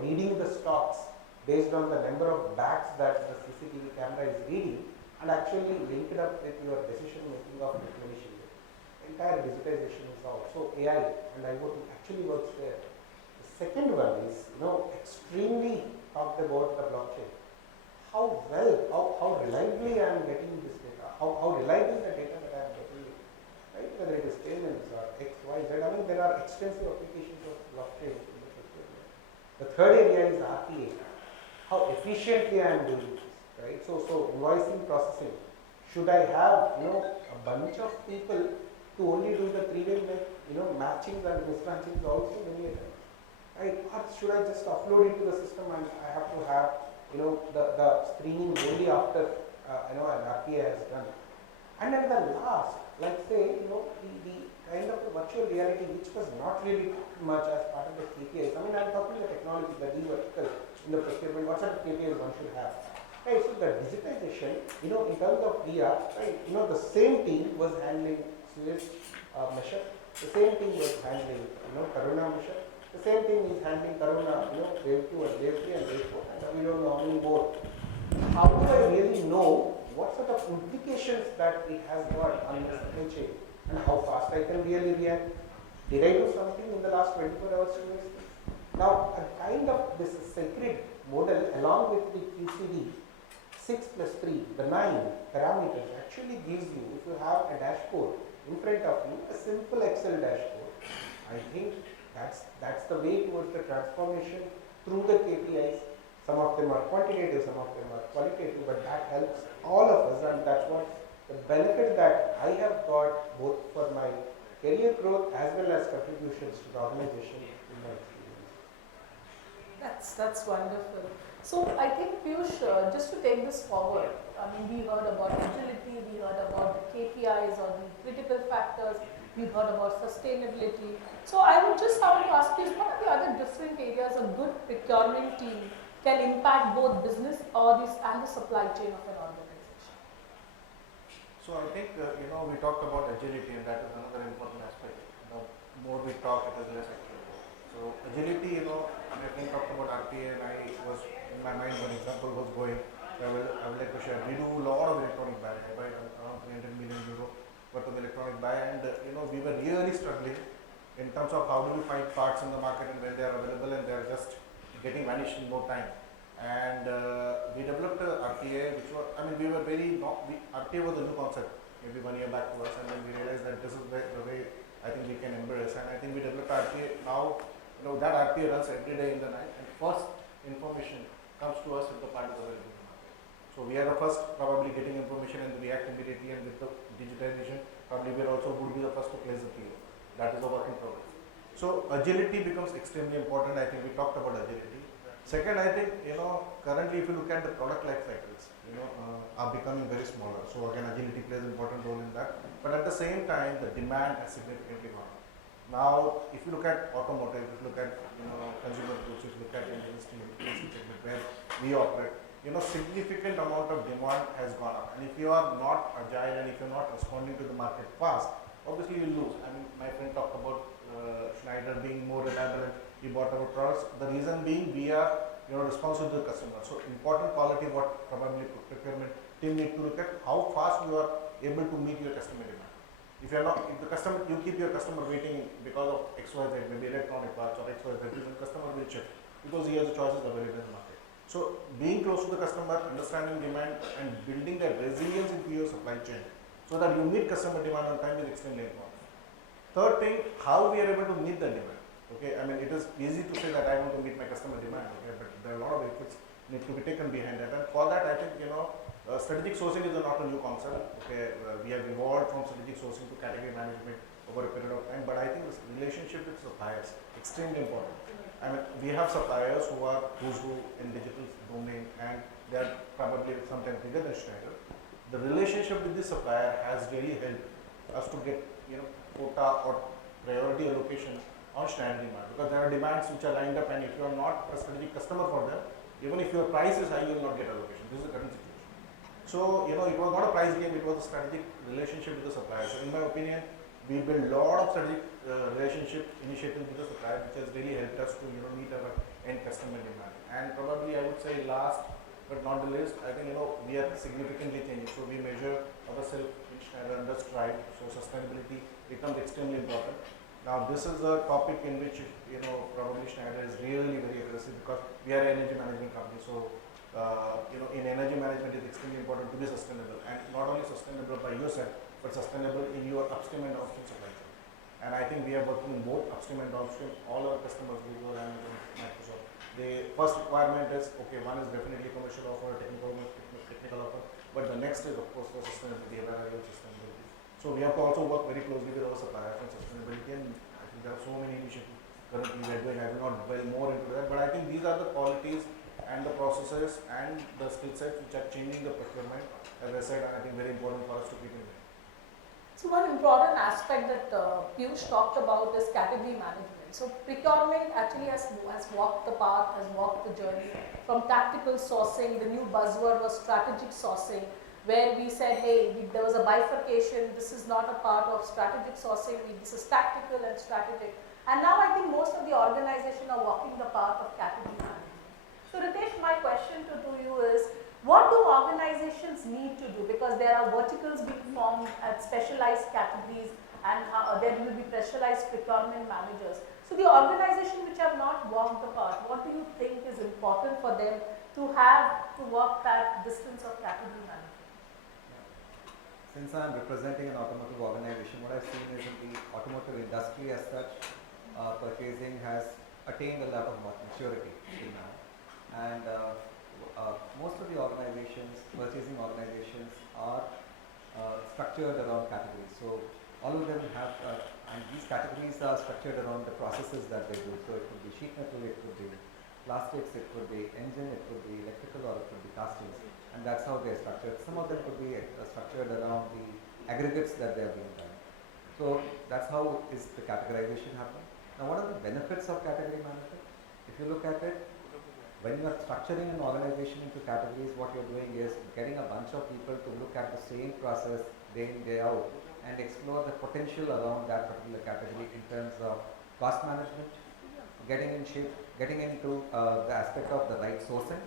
reading the stocks based on the number of bags that the CCTV camera is reading and actually link it up with your decision making of replenishing it. Entire digitization is also AI and IoT actually works there. The second one is, extremely talked about the blockchain. How well, how reliably I am getting this data, how reliable the data that I am getting, right? Whether it is payments or X, Y, Z. I mean, there are extensive applications of blockchain in the procurement. The third area is RPA. How efficiently I am doing this, right? So invoicing processing. Should I have, a bunch of people to only do the three-way, matchings and mismatchings also many a times, right? Or should I just upload into the system and I have to have, the screening only after, an RPA has done. And then the last, like say, the kind of virtual reality which was not really talked much as part of the KPIs. I mean, I'm talking the technology, the D vertical in the procurement, what sort of KPIs one should have. Right, so the digitization, in terms of VR, right, the same team was handling Swift measure, the same team was handling, Corona measure, the same team is handling Corona, wave 2 and wave 3 and wave 4, and we don't know how many more. How do I really know what sort of implications that it has got on the supply chain and how fast I can really react? Did I do something in the last 24 hours to this? Now, a kind of this sacred model along with the QCD 6 plus 3, the 9 parameters actually gives you, if you have a dashboard in front of you, a simple Excel dashboard. I think that's the way towards the transformation through the KPIs. Some of them are quantitative, some of them are qualitative, but that helps all of us, and that's what the benefit that I have got both for my career growth as well as contributions to the organization in my experience. That's wonderful. So I think Piyush, just to take this forward, I mean, we heard about agility, we heard about the KPIs or the critical factors, we heard about sustainability. So I would just want to ask you, what are the other different areas a good procurement team can impact both business and the supply chain of an organization? So I think, we talked about agility, and that is another important aspect. The more we talk, it is less actual. So agility, my friend talked about RPA, and in my mind, one example was going. I would like to share. We do a lot of electronic buy. I buy around 300 million euro worth of electronic buy, and we were really struggling in terms of how do we find parts in the market and when they are available, and they are just getting vanished in no time. And we developed a RPA, which was, RPA was a new concept maybe 1 year back to us, and then we realized that this is the way I think we can embrace. And I think we developed RPA now. That RPA runs every day in the night, and first information comes to us if the part is available in the market. So we are the first probably getting information and react immediately, and with the digitization, probably we also would be the first to place the PO. That is a work in progress. So agility becomes extremely important. I think we talked about agility. Second, I think, currently if you look at the product life cycles, are becoming very smaller. So again, agility plays an important role in that. But at the same time, the demand has significantly gone up. Now, if you look at automotive, if you look at consumer goods, if you look at industry segment where we operate, significant amount of demand has gone up. And if you are not agile and if you are not responding to the market fast, obviously you lose. I mean, my friend talked about Schneider being more reliable and he bought our products. The reason being we are responsive to the customer. So important quality what probably procurement team need to look at how fast you are able to meet your customer demand. If you are not, if the customer, you keep your customer waiting because of XYZ, maybe electronic parts or XYZ, the customer will check because he has the choices available in the market. So being close to the customer, understanding demand and building that resilience into your supply chain so that you meet customer demand on time is extremely important. Third thing, how we are able to meet the demand. Okay, I mean it is easy to say that I want to meet my customer demand, okay, but there are a lot of efforts need to be taken behind that, and for that I think strategic sourcing is not a new concept. Okay, we have evolved from strategic sourcing to category management over a period of time, but I think this relationship with suppliers extremely important. I mean, we have suppliers who are who's who in digital domain, and they are probably sometimes bigger than Schneider. The relationship with the supplier has really helped us to get quota or priority allocation on Schneider demand, because there are demands which are lined up, and if you are not a strategic customer for them, even if your price is high, you will not get allocation. This is the current situation. So, it was not a price game, it was a strategic relationship with the suppliers. So, in my opinion, we build a lot of strategic relationship initiative with the supplier, which has really helped us to meet our end customer demand. And probably I would say last but not the least, I think we are significantly changing. So we measure ourselves in Schneider under stride. So sustainability becomes extremely important. Now this is a topic in which probably Schneider is really very aggressive because we are an energy management company. So in energy management it's extremely important to be sustainable, and not only sustainable by yourself but sustainable in your upstream and downstream supply chain. And I think we are working both upstream and downstream. All our customers, Google and Microsoft, the first requirement is okay. One is definitely commercial offer, technical offer, but the next is of course for sustainability, environmental sustainability. So we have to also work very closely with our suppliers on sustainability, and I think there are so many initiatives currently we are doing. I will not dwell more into that, but I think these are the qualities and the processes and the skill sets which are changing the procurement, as I said, and I think very important for us to keep in mind. So one important aspect that Piyush talked about is category management. So procurement actually has walked the path, has walked the journey from tactical sourcing. The new buzzword was strategic sourcing, where we said, hey, there was a bifurcation. This is not a part of strategic sourcing. This is tactical and strategic. And now I think most of the organizations are walking the path of category management. So Ritesh, my question to you is, what do organizations need to do? Because there are verticals being formed at specialized categories, and there will be specialized procurement managers. So the organizations which have not walked the path, what do you think is important for them to have to walk that distance of category management? Since I am representing an automotive organization, what I've seen is in the automotive industry as such, purchasing has attained a level of maturity till now. And most of the organizations, purchasing organizations, are structured around categories. So all of them have, and these categories are structured around the processes that they do. So it could be sheet metal, it could be plastics, it could be engine, it could be electrical, or it could be castings. And that's how they're structured. Some of them could be structured around the aggregates that they are being done. So that's how is the categorization happening. Now what are the benefits of category management? If you look at it, when you are structuring an organization into categories, what you're doing is getting a bunch of people to look at the same process day in, day out, and explore the potential around that particular category in terms of cost management, getting into the aspect of the right sourcing,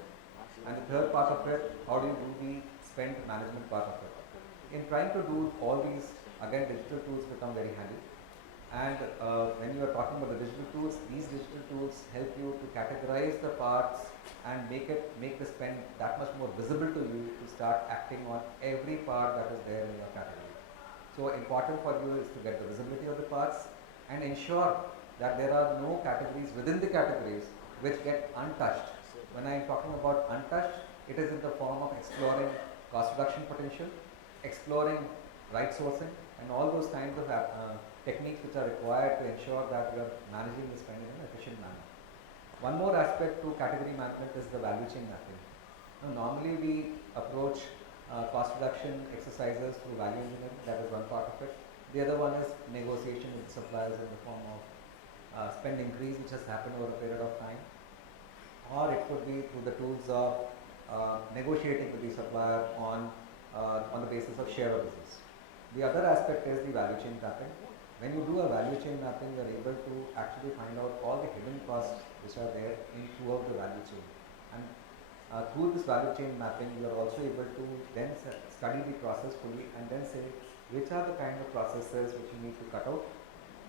and the third part of it, how do you do the spend management part of it. In trying to do all these, again, digital tools become very handy. And when you are talking about the digital tools, these digital tools help you to categorize the parts and make the spend that much more visible to you to start acting on every part that is there in your category. So important for you is to get the visibility of the parts and ensure that there are no categories within the categories which get untouched. When I am talking about untouched, it is in the form of exploring cost reduction potential, exploring right sourcing, and all those kinds of techniques which are required to ensure that you are managing the spend in an efficient manner. One more aspect to category management is the value chain mapping. Now, normally we approach cost reduction exercises through value engineering, that is one part of it. The other one is negotiation with suppliers in the form of spend increase which has happened over a period of time, or it could be through the tools of negotiating with the supplier on the basis of share of business. The other aspect is the value chain mapping. When you do a value chain mapping, you are able to actually find out all the hidden costs which are there throughout the value chain. And through this value chain mapping, you are also able to then study the process fully and then say which are the kind of processes which you need to cut out,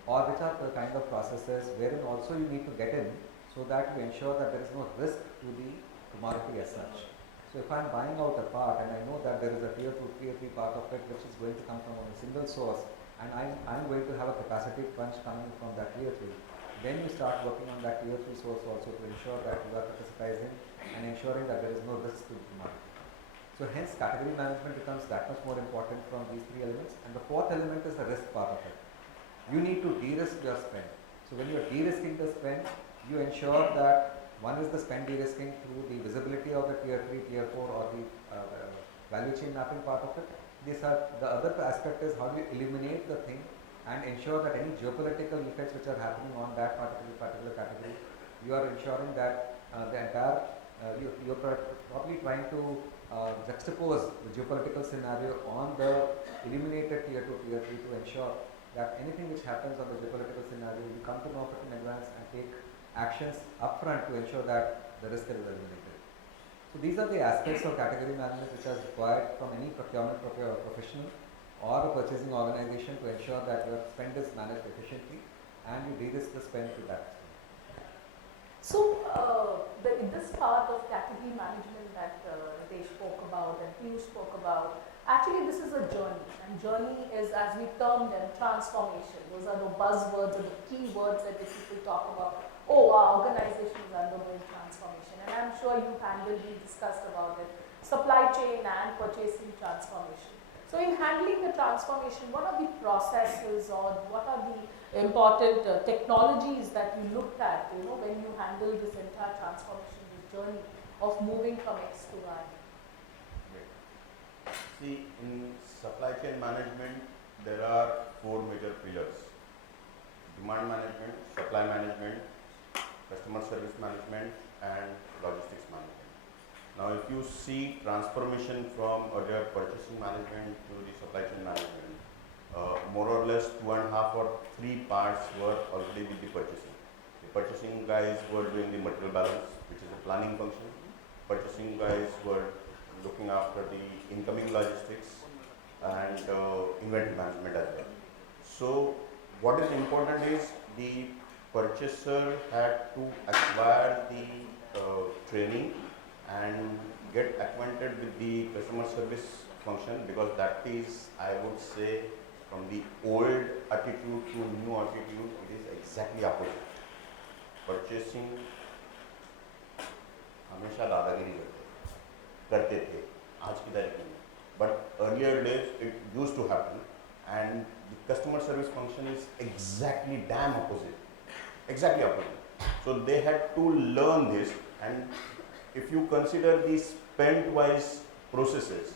or which are the kind of processes wherein also you need to get in, so that you ensure that there is no risk to the commodity as such. So if I am buying out a part and I know that there is a tier 2, tier 3 part of it which is going to come from a single source, and I am going to have a capacity crunch coming from that tier 3, then you start working on that tier 3 source also to ensure that you are capacitizing and ensuring that there is no risk to the commodity. So hence category management becomes that much more important from these three elements. And the fourth element is the risk part of it. You need to de-risk your spend. So when you are de-risking the spend, you ensure that one is the spend de-risking through the visibility of the tier 3, tier 4 or the value chain mapping part of it. The other aspect is how do you eliminate the thing and ensure that any geopolitical effects which are happening on that particular category, you are ensuring that the entire, you're probably trying to juxtapose the geopolitical scenario on the eliminated tier 2, tier 3 to ensure that anything which happens on the geopolitical scenario, you come to know of it in advance and take actions upfront to ensure that the risk is eliminated. So these are the aspects of category management which are required from any procurement professional or a purchasing organization to ensure that your spend is managed efficiently and you de-risk the spend to that extent. So, this part of category management that Ritesh spoke about and Piyush spoke about, actually this is a journey, and journey is, as we termed them, transformation. Those are the buzzwords or the key words that people talk about. Oh, our organization is undergoing transformation, and I'm sure you we discussed about it, supply chain and purchasing transformation. So in handling the transformation, what are the processes or what are the important technologies that you looked at, when you handle this entire transformation, this journey of moving from X to Y? See, in supply chain management, there are 4 major pillars: demand management, supply management, customer service management, and logistics management. Now, if you see transformation from earlier purchasing management to the supply chain management, more or less 2.5 or 3 parts were already with the purchasing. The purchasing guys were doing the material balance, which is a planning function. Purchasing guys were looking after the incoming logistics and inventory management as well. So what is important is the purchaser had to acquire the training and get acquainted with the customer service function, because that is, I would say, from the old attitude to new attitude, it is exactly opposite. Purchasing हमेशा दादागिरी करते थे, आज की तारीख में, but earlier days it used to happen, and the customer service function is exactly damn opposite, exactly opposite. So they had to learn this, and if you consider the spend-wise processes,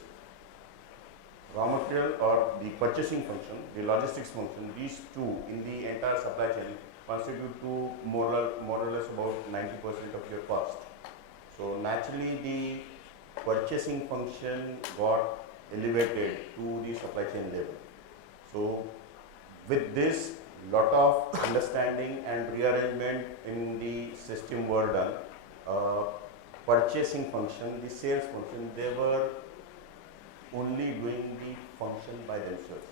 raw material or the purchasing function, the logistics function, these two in the entire supply chain constitute to more or less about 90% of your cost. So naturally the purchasing function got elevated to the supply chain level. So with this, lot of understanding and rearrangement in the system were done. Purchasing function, the sales function, they were only doing the function by themselves,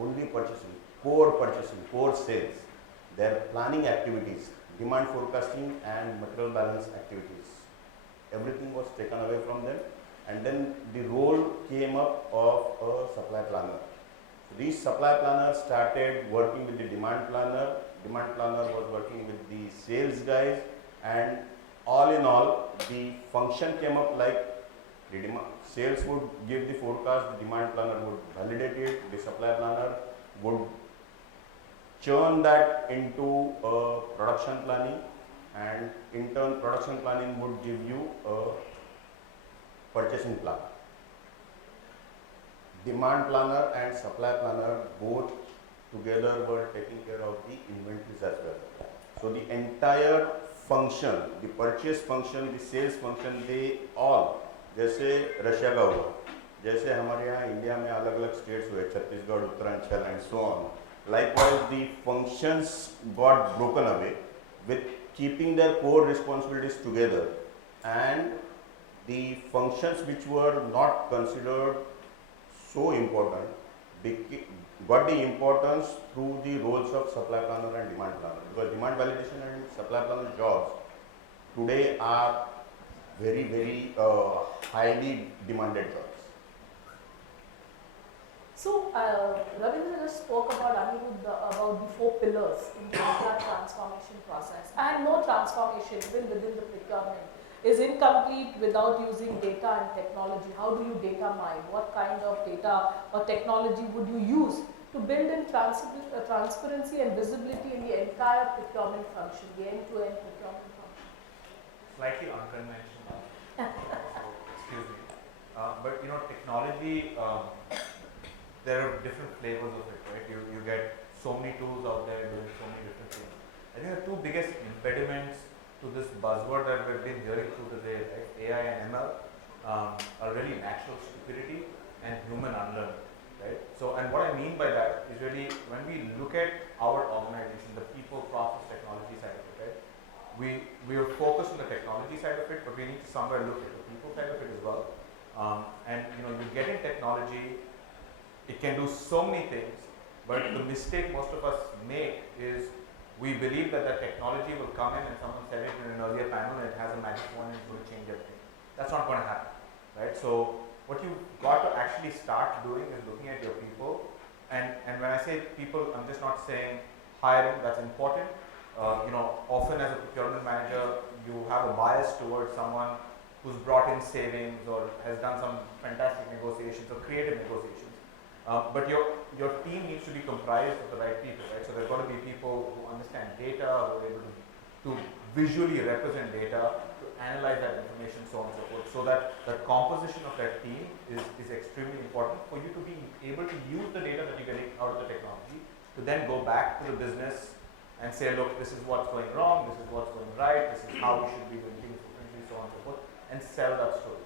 only purchasing, core sales, their planning activities, demand forecasting and material balance activities. Everything was taken away from them, and then the role came up of a supply planner. So these supply planners started working with the demand planner was working with the sales guys, and all in all, the function came up like the sales would give the forecast, the demand planner would validate it, the supply planner would churn that into production planning, and in turn production planning would give you a purchasing plan. Demand planner and supply planner both together were taking care of the inventories as well. So the entire function, the purchase function, the sales function, they all, जैसे Russia का हुआ, जैसे हमारे यहाँ India में अलग अलग states हुए, Chhattisgarh, Uttaranchal and so on. Likewise, the functions got broken away with keeping their core responsibilities together, and the functions which were not considered so important got the importance through the roles of supply planner and demand planner, because demand validation and supply planner jobs today are very highly demanded jobs. So Ravindra just spoke about Anirudh about the 4 pillars in the entire transformation process, and no transformation even within the procurement is incomplete without using data and technology. How do you data mine? What kind of data or technology would you use to build in transparency and visibility in the entire procurement function, the end-to-end procurement function? Slightly unconventional, excuse me. But technology, there are different flavors of it, right? You get so many tools out there doing so many different things. I think the 2 biggest impediments to this buzzword that we've been hearing through the day, right? AI and ML, are really natural stupidity and human unlearning. right? So, and what I mean by that is really when we look at our organization, the people, process, technology side of it, right? We are focused on the technology side of it, but we need to somewhere look at the people side of it as well. And you know, you get in technology, it can do so many things, but the mistake most of us make is we believe that the technology will come in, and someone said it in an earlier panel, and it has a magic wand and it's going to change everything. That's not going to happen, right? So what you've got to actually start doing is looking at your people, and when I say people, I'm just not saying hiring, that's important. You know, often as a procurement manager, you have a bias towards someone who's brought in savings or has done some fantastic negotiations or creative negotiations. But your team needs to be comprised of the right people, right? So there's got to be people who understand data, who are able to visually represent data, to analyze that information, so on and so forth. So that the composition of that team is extremely important for you to be able to use the data that you're getting out of the technology to then go back to the business and say, look, this is what's going wrong, this is what's going right, this is how we should be doing things differently, so on and so forth, and sell that story.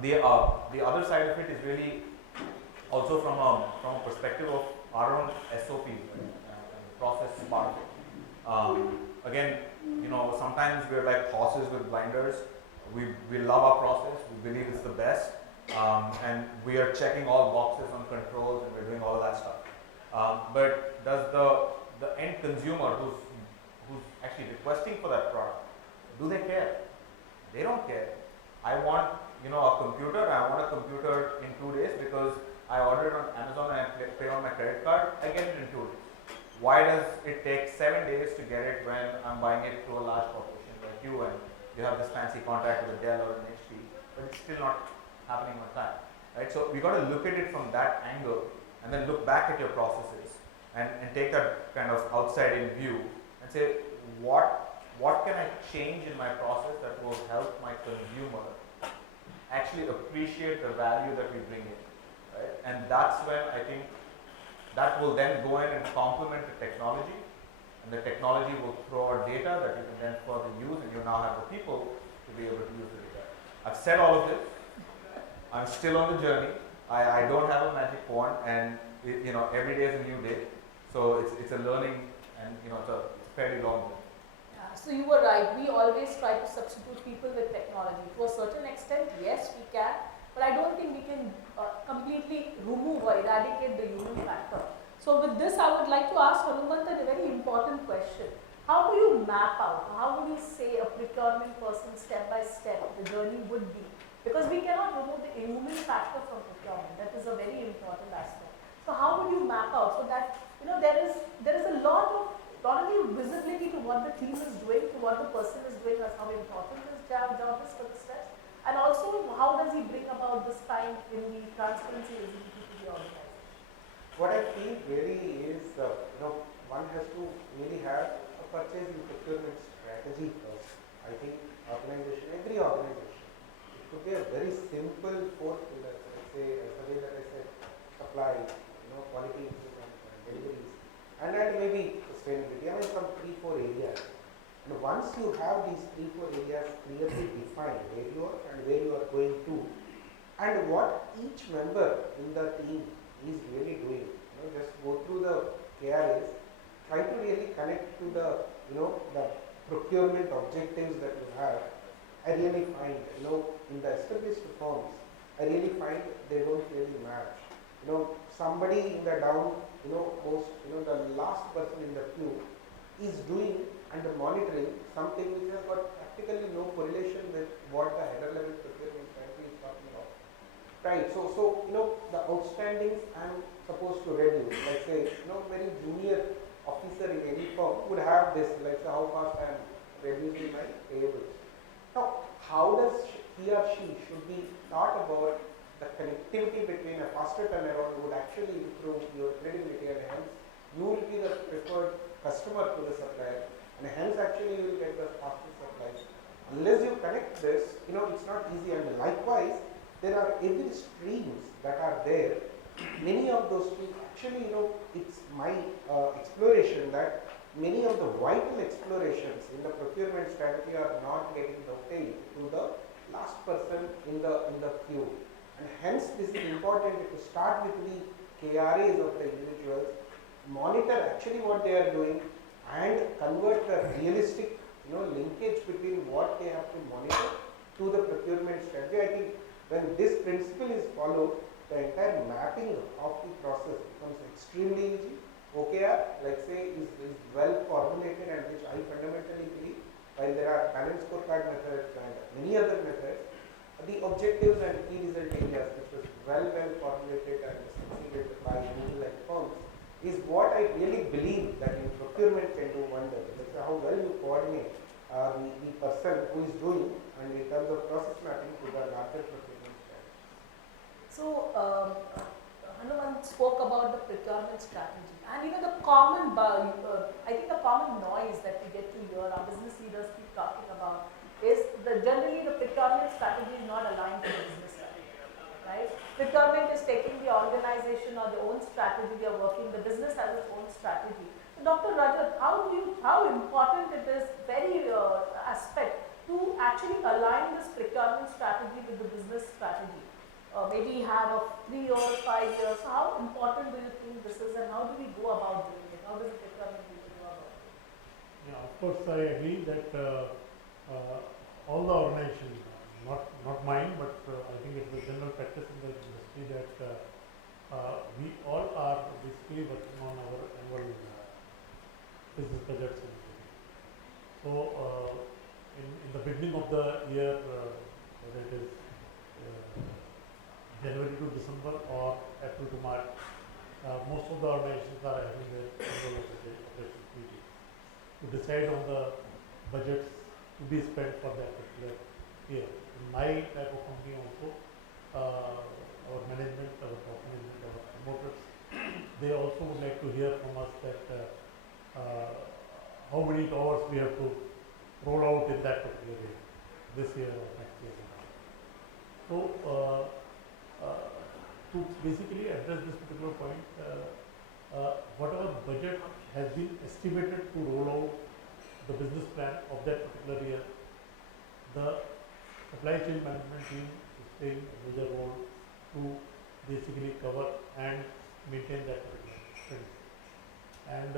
The other side of it is really also from a perspective of our own SOPs, right? And the process part of it. Again, you know, sometimes we're like horses with blinders. We love our process, we believe it's the best, and we are checking all boxes on controls, and we're doing all of that stuff. But does the end consumer who's actually requesting for that product, do they care? They don't care. I want, you know, a computer. I want a computer in 2 days because I ordered on Amazon and I pay on my credit card. I get it in 2 days. Why does it take 7 days to get it when I'm buying it through a large corporation like you, and you have this fancy contract with a Dell or an HP, but it's still not happening on time, right? So we got to look at it from that angle, and then look back at your processes and take that kind of outside-in view and say, what can I change in my process that will help my consumer actually appreciate the value that we bring in, right? And that's when I think that will then go in and complement the technology, and the technology will throw out data that you can then further use, and you now have the people to be able to use the data. I've said all of this. I'm still on the journey. I don't have a magic wand, and you know, every day is a new day. So it's a learning, and you know, it's a fairly long journey. Yeah, so you were right. We always try to substitute people with technology. To a certain extent, yes, we can, but I don't think we can completely remove or eradicate the human factor. So with this, I would like to ask Hanumat a very important question. How do you map out, how would you say a procurement person step by step the journey would be? Because we cannot remove the human factor from procurement. That is a very important aspect. So how would you map out so that, you know, there is a lot of not only visibility to what the team is doing, to what the person is doing, as how important his job is for the steps, and also how does he bring about this kind in the transparency visibility to the organization? What I feel really is, you know, one has to really have a purchase and procurement strategy first. I think every organization, it could be a very simple 4 pillars, let's say, as the way that I said, supply, you know, quality improvement, deliveries, and maybe sustainability. I mean, some 3-4 areas. And once you have these 3-4 areas clearly defined, where you are and where you are going to, and what each member in the team is really doing, you know, just go through the KRAs, try to really connect to the, you know, the procurement objectives that you have. I really find, you know, in the established firms, I really find they don't really match. You know, somebody in the down, you know, post, you know, the last person in the queue is doing and monitoring something which has got practically no correlation with what the header level procurement strategy is talking about. Right. So you know, the outstandings I'm supposed to reduce. Like say, you know, very junior officer in any firm would have this, like say, how fast I'm reducing my payables. Now, how does he or she should be thought about the connectivity between a faster turnaround would actually improve your credibility, and hence you will be the preferred customer to the supplier, and hence actually you will get the faster supply. Unless you connect this, you know, it's not easy. And likewise, there are every streams that are there. Many of those streams, actually, you know, it's my exploration that many of the vital explorations in the procurement strategy are not getting dovetailed to the last person in the queue. And hence this is important to start with the KRAs of the individuals, monitor actually what they are doing and convert the realistic linkage between what they have to monitor to the procurement strategy. I think when this principle is followed, the entire mapping of the process becomes extremely easy. OKR, like say, is well formulated, and which I fundamentally believe, while there are balance scorecard methods and many other methods, the objectives and key result areas, which was well formulated and succeeded by Google-like firms, is what I really believe that in procurement can do wonders. Like how well you coordinate the person who is doing, and in terms of process mapping to the larger procurement strategy. So, Hanuman spoke about the procurement strategy, and the common, I think the common noise that we get to hear our business leaders keep talking about is that generally the procurement strategy is not aligned to the business strategy, right? Procurement is taking the organization or their own strategy, they are working, the business has its own strategy. So Dr. Rajat, how important it is, very aspect, to actually align this procurement strategy with the business strategy? Maybe have a 3 or 5 years. So how important do you think this is, and how do we go about doing it? How does the procurement need to go about it? Yeah, of course, I agree that all the organizations, not mine, but I think it's the general practice in the industry that we all are basically working on our annual business budgets. So, in the beginning of the year, whether it is January to December or April to March, most of the organizations are having their annual operations meeting to decide on the budgets to be spent for that particular year. In my type of company also, our management, our top management, our promoters, they also would like to hear from us that how many towers we have to roll out in that particular year, this year or next year. So, to basically address this particular point, whatever budget has been estimated to roll out the business plan of that particular year, the supply chain management team is playing a major role to basically cover and maintain that particular spend. And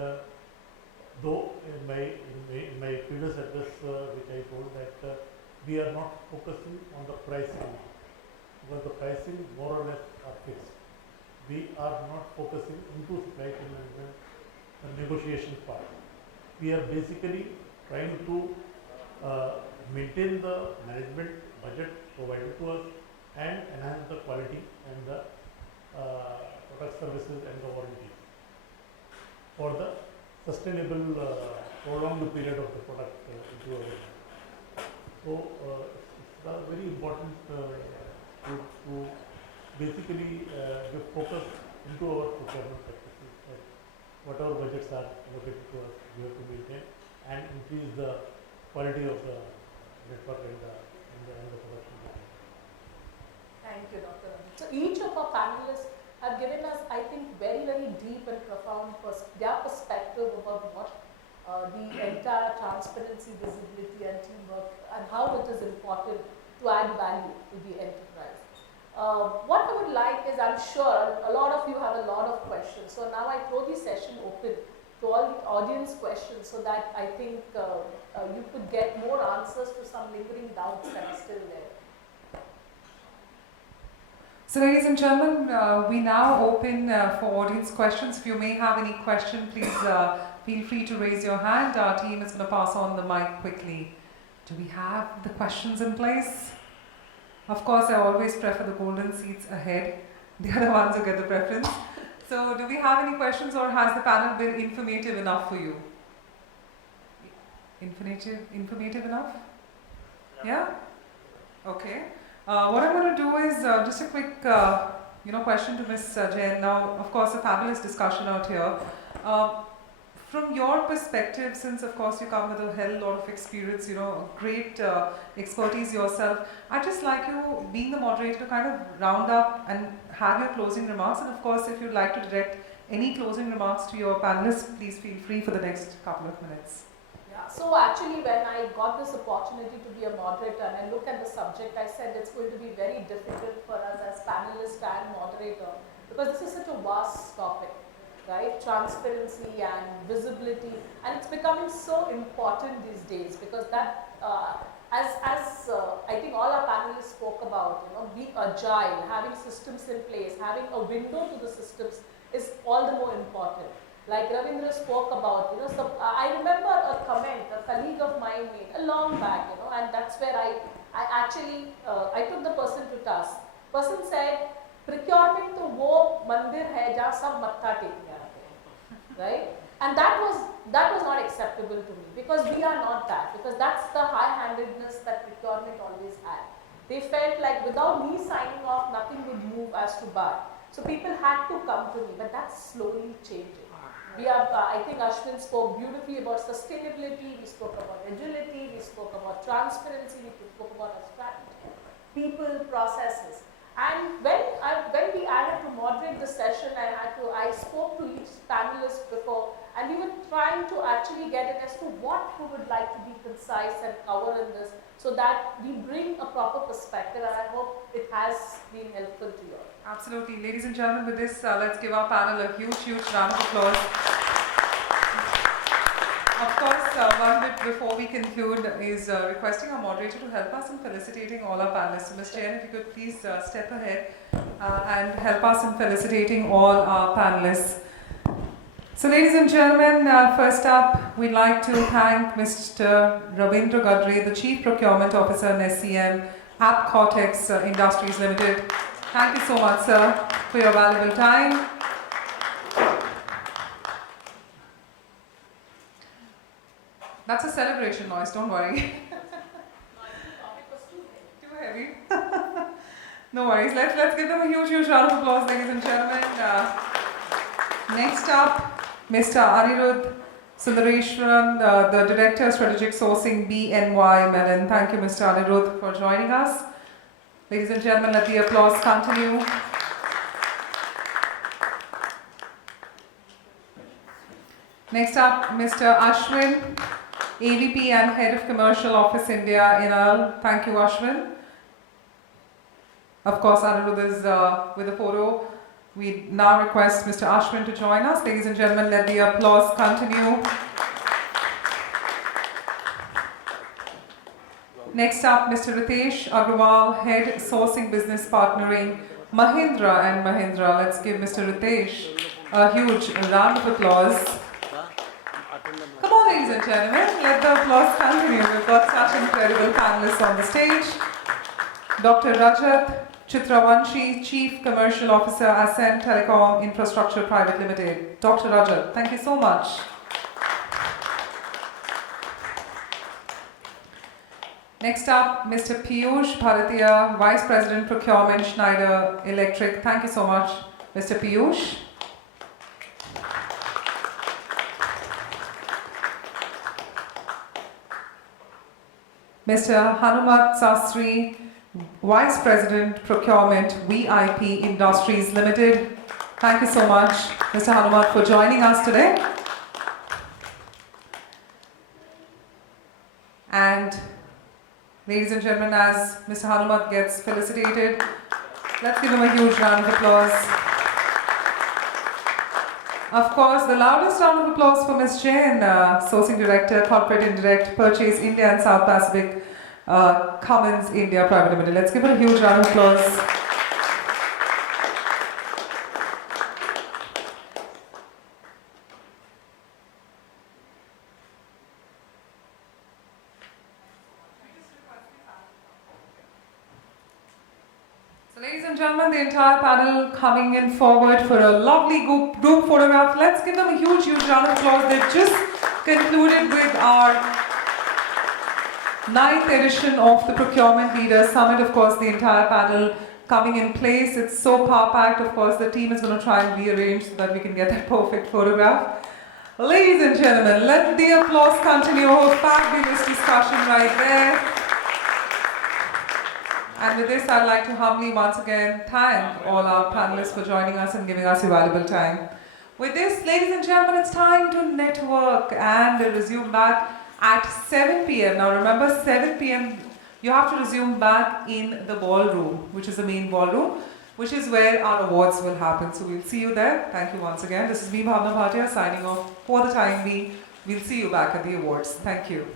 though in my previous address, which I told that we are not focusing on the pricing, because the pricing more or less are fixed. We are not focusing into supply chain management, the negotiation part. We are basically trying to maintain the management budget provided to us and enhance the quality and the product services and the warranty for the sustainable prolonged period of the product into our life. So it's very important to basically give focus into our procurement practices, that whatever budgets are allocated to us, we have to maintain and increase the quality of the network and the production. Thank you, Dr. Rajat. So each of our panelists have given us, I think, very, very deep and profound their perspective about what the entire transparency, visibility and teamwork, and how it is important to add value to the enterprise. What I would like is, I'm sure a lot of you have a lot of questions. So now I throw the session open to all the audience questions, so that I think you could get more answers to some lingering doubts that are still there. So ladies and gentlemen, we now open for audience questions. If you may have any question, please feel free to raise your hand. Our team is going to pass on the mic quickly. Do we have the questions in place? Of course, I always prefer the golden seats ahead. They are the ones who get the preference. So do we have any questions, or has the panel been informative enough for you? Informative enough? Yeah? Okay. What I'm going to do is just a quick question to Ms. Jain. Now, of course, a fabulous discussion out here. From your perspective, since of course you come with a hell lot of experience, great expertise yourself, I'd just like you, being the moderator, to kind of round up and have your closing remarks. And of course, if you'd like to direct any closing remarks to your panelists, please feel free for the next couple of minutes. Yeah, so actually when I got this opportunity to be a moderator and I look at the subject, I said it's going to be very difficult for us as panelist and moderator because this is such a vast topic, right? Transparency and visibility, and it's becoming so important these days because that, as I think all our panelists spoke about, being agile, having systems in place, having a window to the systems is all the more important. Like Ravindra spoke about, so I remember a comment a colleague of mine made a long back, and that's where I actually, I took the person to task. Person said, procurement to wo mandir hai jahan sab matha tekne aate hain, right? And that was not acceptable to me because we are not that, because that's the high-handedness that procurement always had. They felt like without me signing off, nothing would move as to buy. So people had to come to me, but that's slowly changing. We have, I think Ashwin spoke beautifully about sustainability, we spoke about agility, we spoke about transparency, we spoke about our strategy, people, processes. And when I had to moderate the session, I spoke to each panelist before, and we were trying to actually get it as to what we would like to be concise and cover in this, so that we bring a proper perspective, and I hope it has been helpful to you all. Absolutely. Ladies and gentlemen, with this, let's give our panel a huge, huge round of applause. Of course, 1 bit before we conclude is requesting our moderator to help us in felicitating all our panelists. So, Ms. Jain, if you could please step ahead and help us in felicitating all our panelists. So, ladies and gentlemen, first up, we'd like to thank Mr. Ravindra Gadre, the Chief Procurement Officer in SCM, Apcotex Industries Limited. Thank you so much, sir, for your valuable time. That's a celebration noise, don't worry. Too heavy. No worries. Let's give them a huge, huge round of applause, ladies and gentlemen. Next up, Mr. Anirudh Sundareshwar, the Director Strategic Sourcing BNY Mellon. Thank you, Mr. Anirudh, for joining us. Ladies and gentlemen, let the applause continue. Next up, Mr. Ashwin, AVP and Head of Commercial Office India, Enel. Thank you, Ashwin. Of course, Anirudh is with a photo. We now request Mr. Ashwin to join us. Ladies and gentlemen, let the applause continue. Next up, Mr. Ritesh Agrawal, Head Sourcing Business Partnering, Mahindra and Mahindra. Let's give Mr. Ritesh a huge round of applause. Come on, ladies and gentlemen, let the applause continue. We've got such incredible panelists on the stage. Dr. Rajat, Chitravanshi, Chief Commercial Officer, Ascent Telecom Infrastructure Private Limited. Dr. Rajat, thank you so much. Next up, Mr. Piyush, Bharatiya, Vice President Procurement, Schneider Electric. Thank you so much, Mr. Piyush. Mr. Hanumat Sastry, Vice President Procurement, VIP Industries Limited. Thank you so much, Mr. Hanumat, for joining us today. And ladies and gentlemen, as Mr. Hanumat gets felicitated, let's give him a huge round of applause. Of course, the loudest round of applause for Ms. Jain, Sourcing Director, Corporate Indirect, Purchase India and South Pacific, Cummins India Private Limited. Let's give her a huge round of applause. So, ladies and gentlemen, the entire panel coming in forward for a lovely group photograph. Let's give them a huge, huge round of applause. They've just concluded with our 9th edition of the Procurement Leaders Summit. Of course, the entire panel coming in place. It's so power-packed. Of course, the team is going to try and rearrange so that we can get that perfect photograph. Ladies and gentlemen, let the applause continue. A fabulous discussion right there. And with this, I'd like to humbly once again thank all our panelists for joining us and giving us your valuable time. With this, ladies and gentlemen, it's time to network and resume back at 7 p.m. Now remember, 7 p.m. you have to resume back in the ballroom, which is the main ballroom, which is where our awards will happen. So we'll see you there. Thank you once again. This is me, Bharatiya, signing off for the time being. We'll see you back at the awards. Thank you.